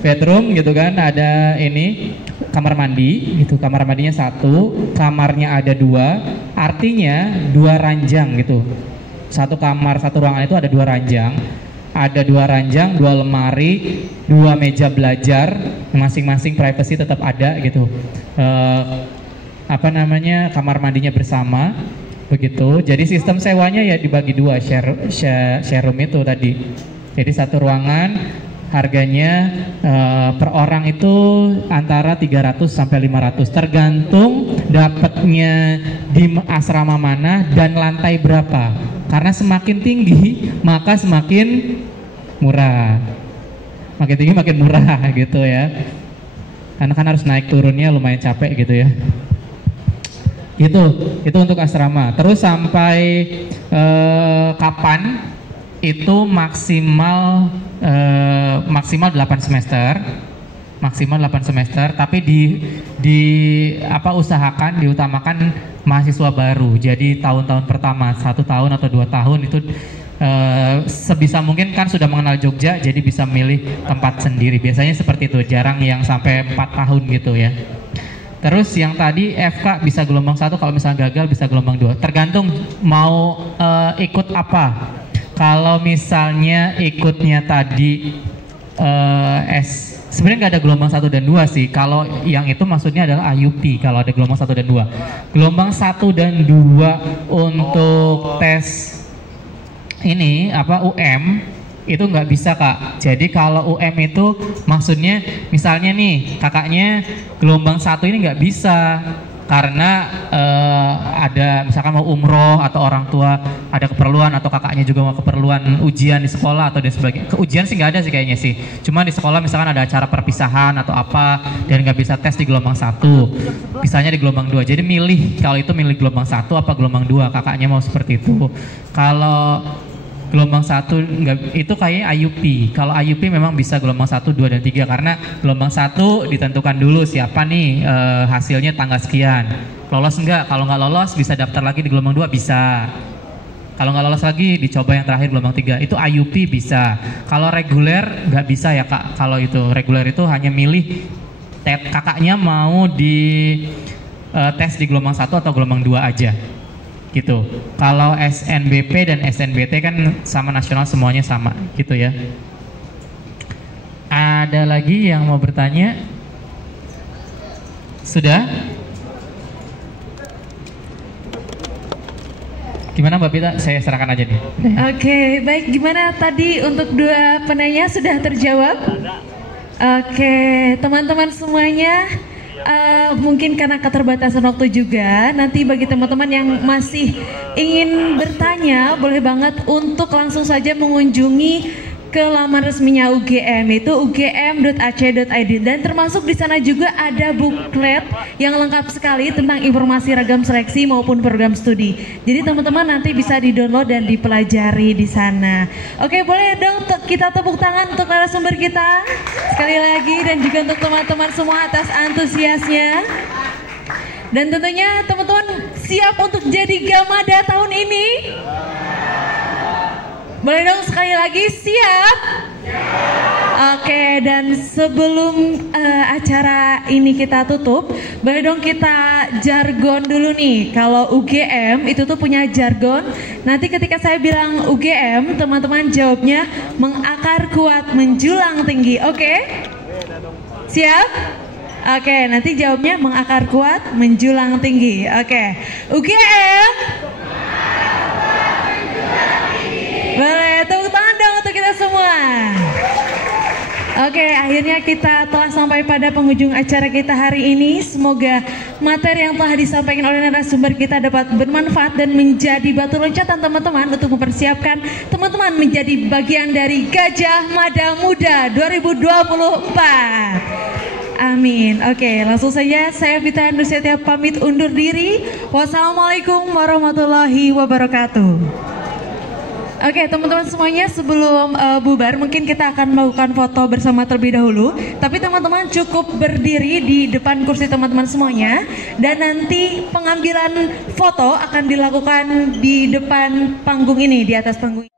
bedroom gitu kan, ada ini kamar mandi gitu, kamar mandinya 1, kamarnya ada 2, artinya 2 ranjang gitu. Satu kamar satu ruangan itu ada 2 ranjang. Ada 2 ranjang, 2 lemari, 2 meja belajar, masing-masing privacy tetap ada gitu. Kamar mandinya bersama begitu. Jadi sistem sewanya ya dibagi 2, share room itu tadi. Jadi satu ruangan harganya per orang itu antara 300 sampai 500 tergantung dapatnya di asrama mana dan lantai berapa. Karena semakin tinggi maka semakin murah. Makin tinggi makin murah gitu ya. Karena kan harus naik turunnya lumayan capek gitu ya. Itu untuk asrama. Terus sampai kapan? Itu maksimal 8 semester. Maksimal 8 semester, tapi diutamakan mahasiswa baru. Jadi tahun-tahun pertama 1 tahun atau 2 tahun itu sebisa mungkin kan sudah mengenal Jogja, jadi bisa milih tempat sendiri. Biasanya seperti itu, jarang yang sampai 4 tahun gitu ya. Terus yang tadi FK bisa gelombang 1, kalau misalnya gagal bisa gelombang 2. Tergantung mau ikut apa. Kalau misalnya ikutnya tadi sebenarnya nggak ada gelombang 1 dan 2 sih. Kalau yang itu maksudnya adalah IUP kalau ada gelombang 1 dan 2. Gelombang 1 dan 2 untuk tes ini UM itu nggak bisa Kak. Jadi kalau UM itu maksudnya misalnya nih kakaknya gelombang 1 ini nggak bisa karena ada misalkan mau umroh atau orang tua ada keperluan atau kakaknya juga mau keperluan ujian di sekolah atau dan sebagainya. Ujian sih nggak ada sih kayaknya sih. Cuma di sekolah misalkan ada acara perpisahan atau apa dan nggak bisa tes di gelombang 1, bisanya di gelombang 2. Jadi milih kalau itu milih gelombang 1 apa gelombang 2, kakaknya mau seperti itu. Kalau gelombang 1 enggak, itu kayak IUP. Kalau IUP memang bisa gelombang 1, 2, dan 3 karena gelombang 1 ditentukan dulu siapa nih hasilnya tanggal sekian. Lolos enggak? Kalau nggak lolos bisa daftar lagi di gelombang 2 bisa. Kalau nggak lolos lagi dicoba yang terakhir gelombang 3. Itu IUP bisa. Kalau reguler nggak bisa ya Kak. Kalau itu reguler itu hanya milih kakaknya mau di tes di gelombang 1 atau gelombang 2 aja. Gitu. Kalau SNBP dan SNBT kan sama nasional semuanya sama gitu ya. Ada lagi yang mau bertanya? Sudah? Gimana Mbak Pita? Saya serahkan aja nih. Oke, baik. Gimana tadi untuk 2 penanya sudah terjawab? Oke, teman-teman semuanya. Mungkin karena keterbatasan waktu juga, nanti bagi teman-teman yang masih ingin bertanya, boleh banget untuk langsung saja mengunjungi ke laman resminya UGM, itu ugm.ac.id, dan termasuk di sana juga ada buklet yang lengkap sekali tentang informasi ragam seleksi maupun program studi. Jadi teman-teman nanti bisa di-download dan dipelajari di sana. Oke, boleh dong kita tepuk tangan untuk narasumber kita sekali lagi dan juga untuk teman-teman semua atas antusiasnya. Dan tentunya teman-teman siap untuk jadi Gamada tahun ini? Boleh dong sekali lagi, siap? Oke, dan sebelum acara ini kita tutup, boleh dong kita jargon dulu nih. Kalau UGM itu tuh punya jargon. Nanti ketika saya bilang UGM, teman-teman jawabnya mengakar kuat menjulang tinggi. Oke? Siap? Oke, nanti jawabnya mengakar kuat menjulang tinggi. Oke, UGM Boleh, tepuk tangan dong untuk kita semua. Oke, akhirnya kita telah sampai pada penghujung acara kita hari ini. Semoga materi yang telah disampaikan oleh narasumber kita dapat bermanfaat dan menjadi batu loncatan teman-teman untuk mempersiapkan teman-teman menjadi bagian dari Gajah Mada Muda 2024. Amin. Oke, langsung saja saya Vita Nusetia pamit undur diri. Wassalamualaikum warahmatullahi wabarakatuh. Oke, teman-teman semuanya, sebelum bubar mungkin kita akan melakukan foto bersama terlebih dahulu. Tapi teman-teman cukup berdiri di depan kursi teman-teman semuanya. Dan nanti pengambilan foto akan dilakukan di depan panggung ini, di atas panggung.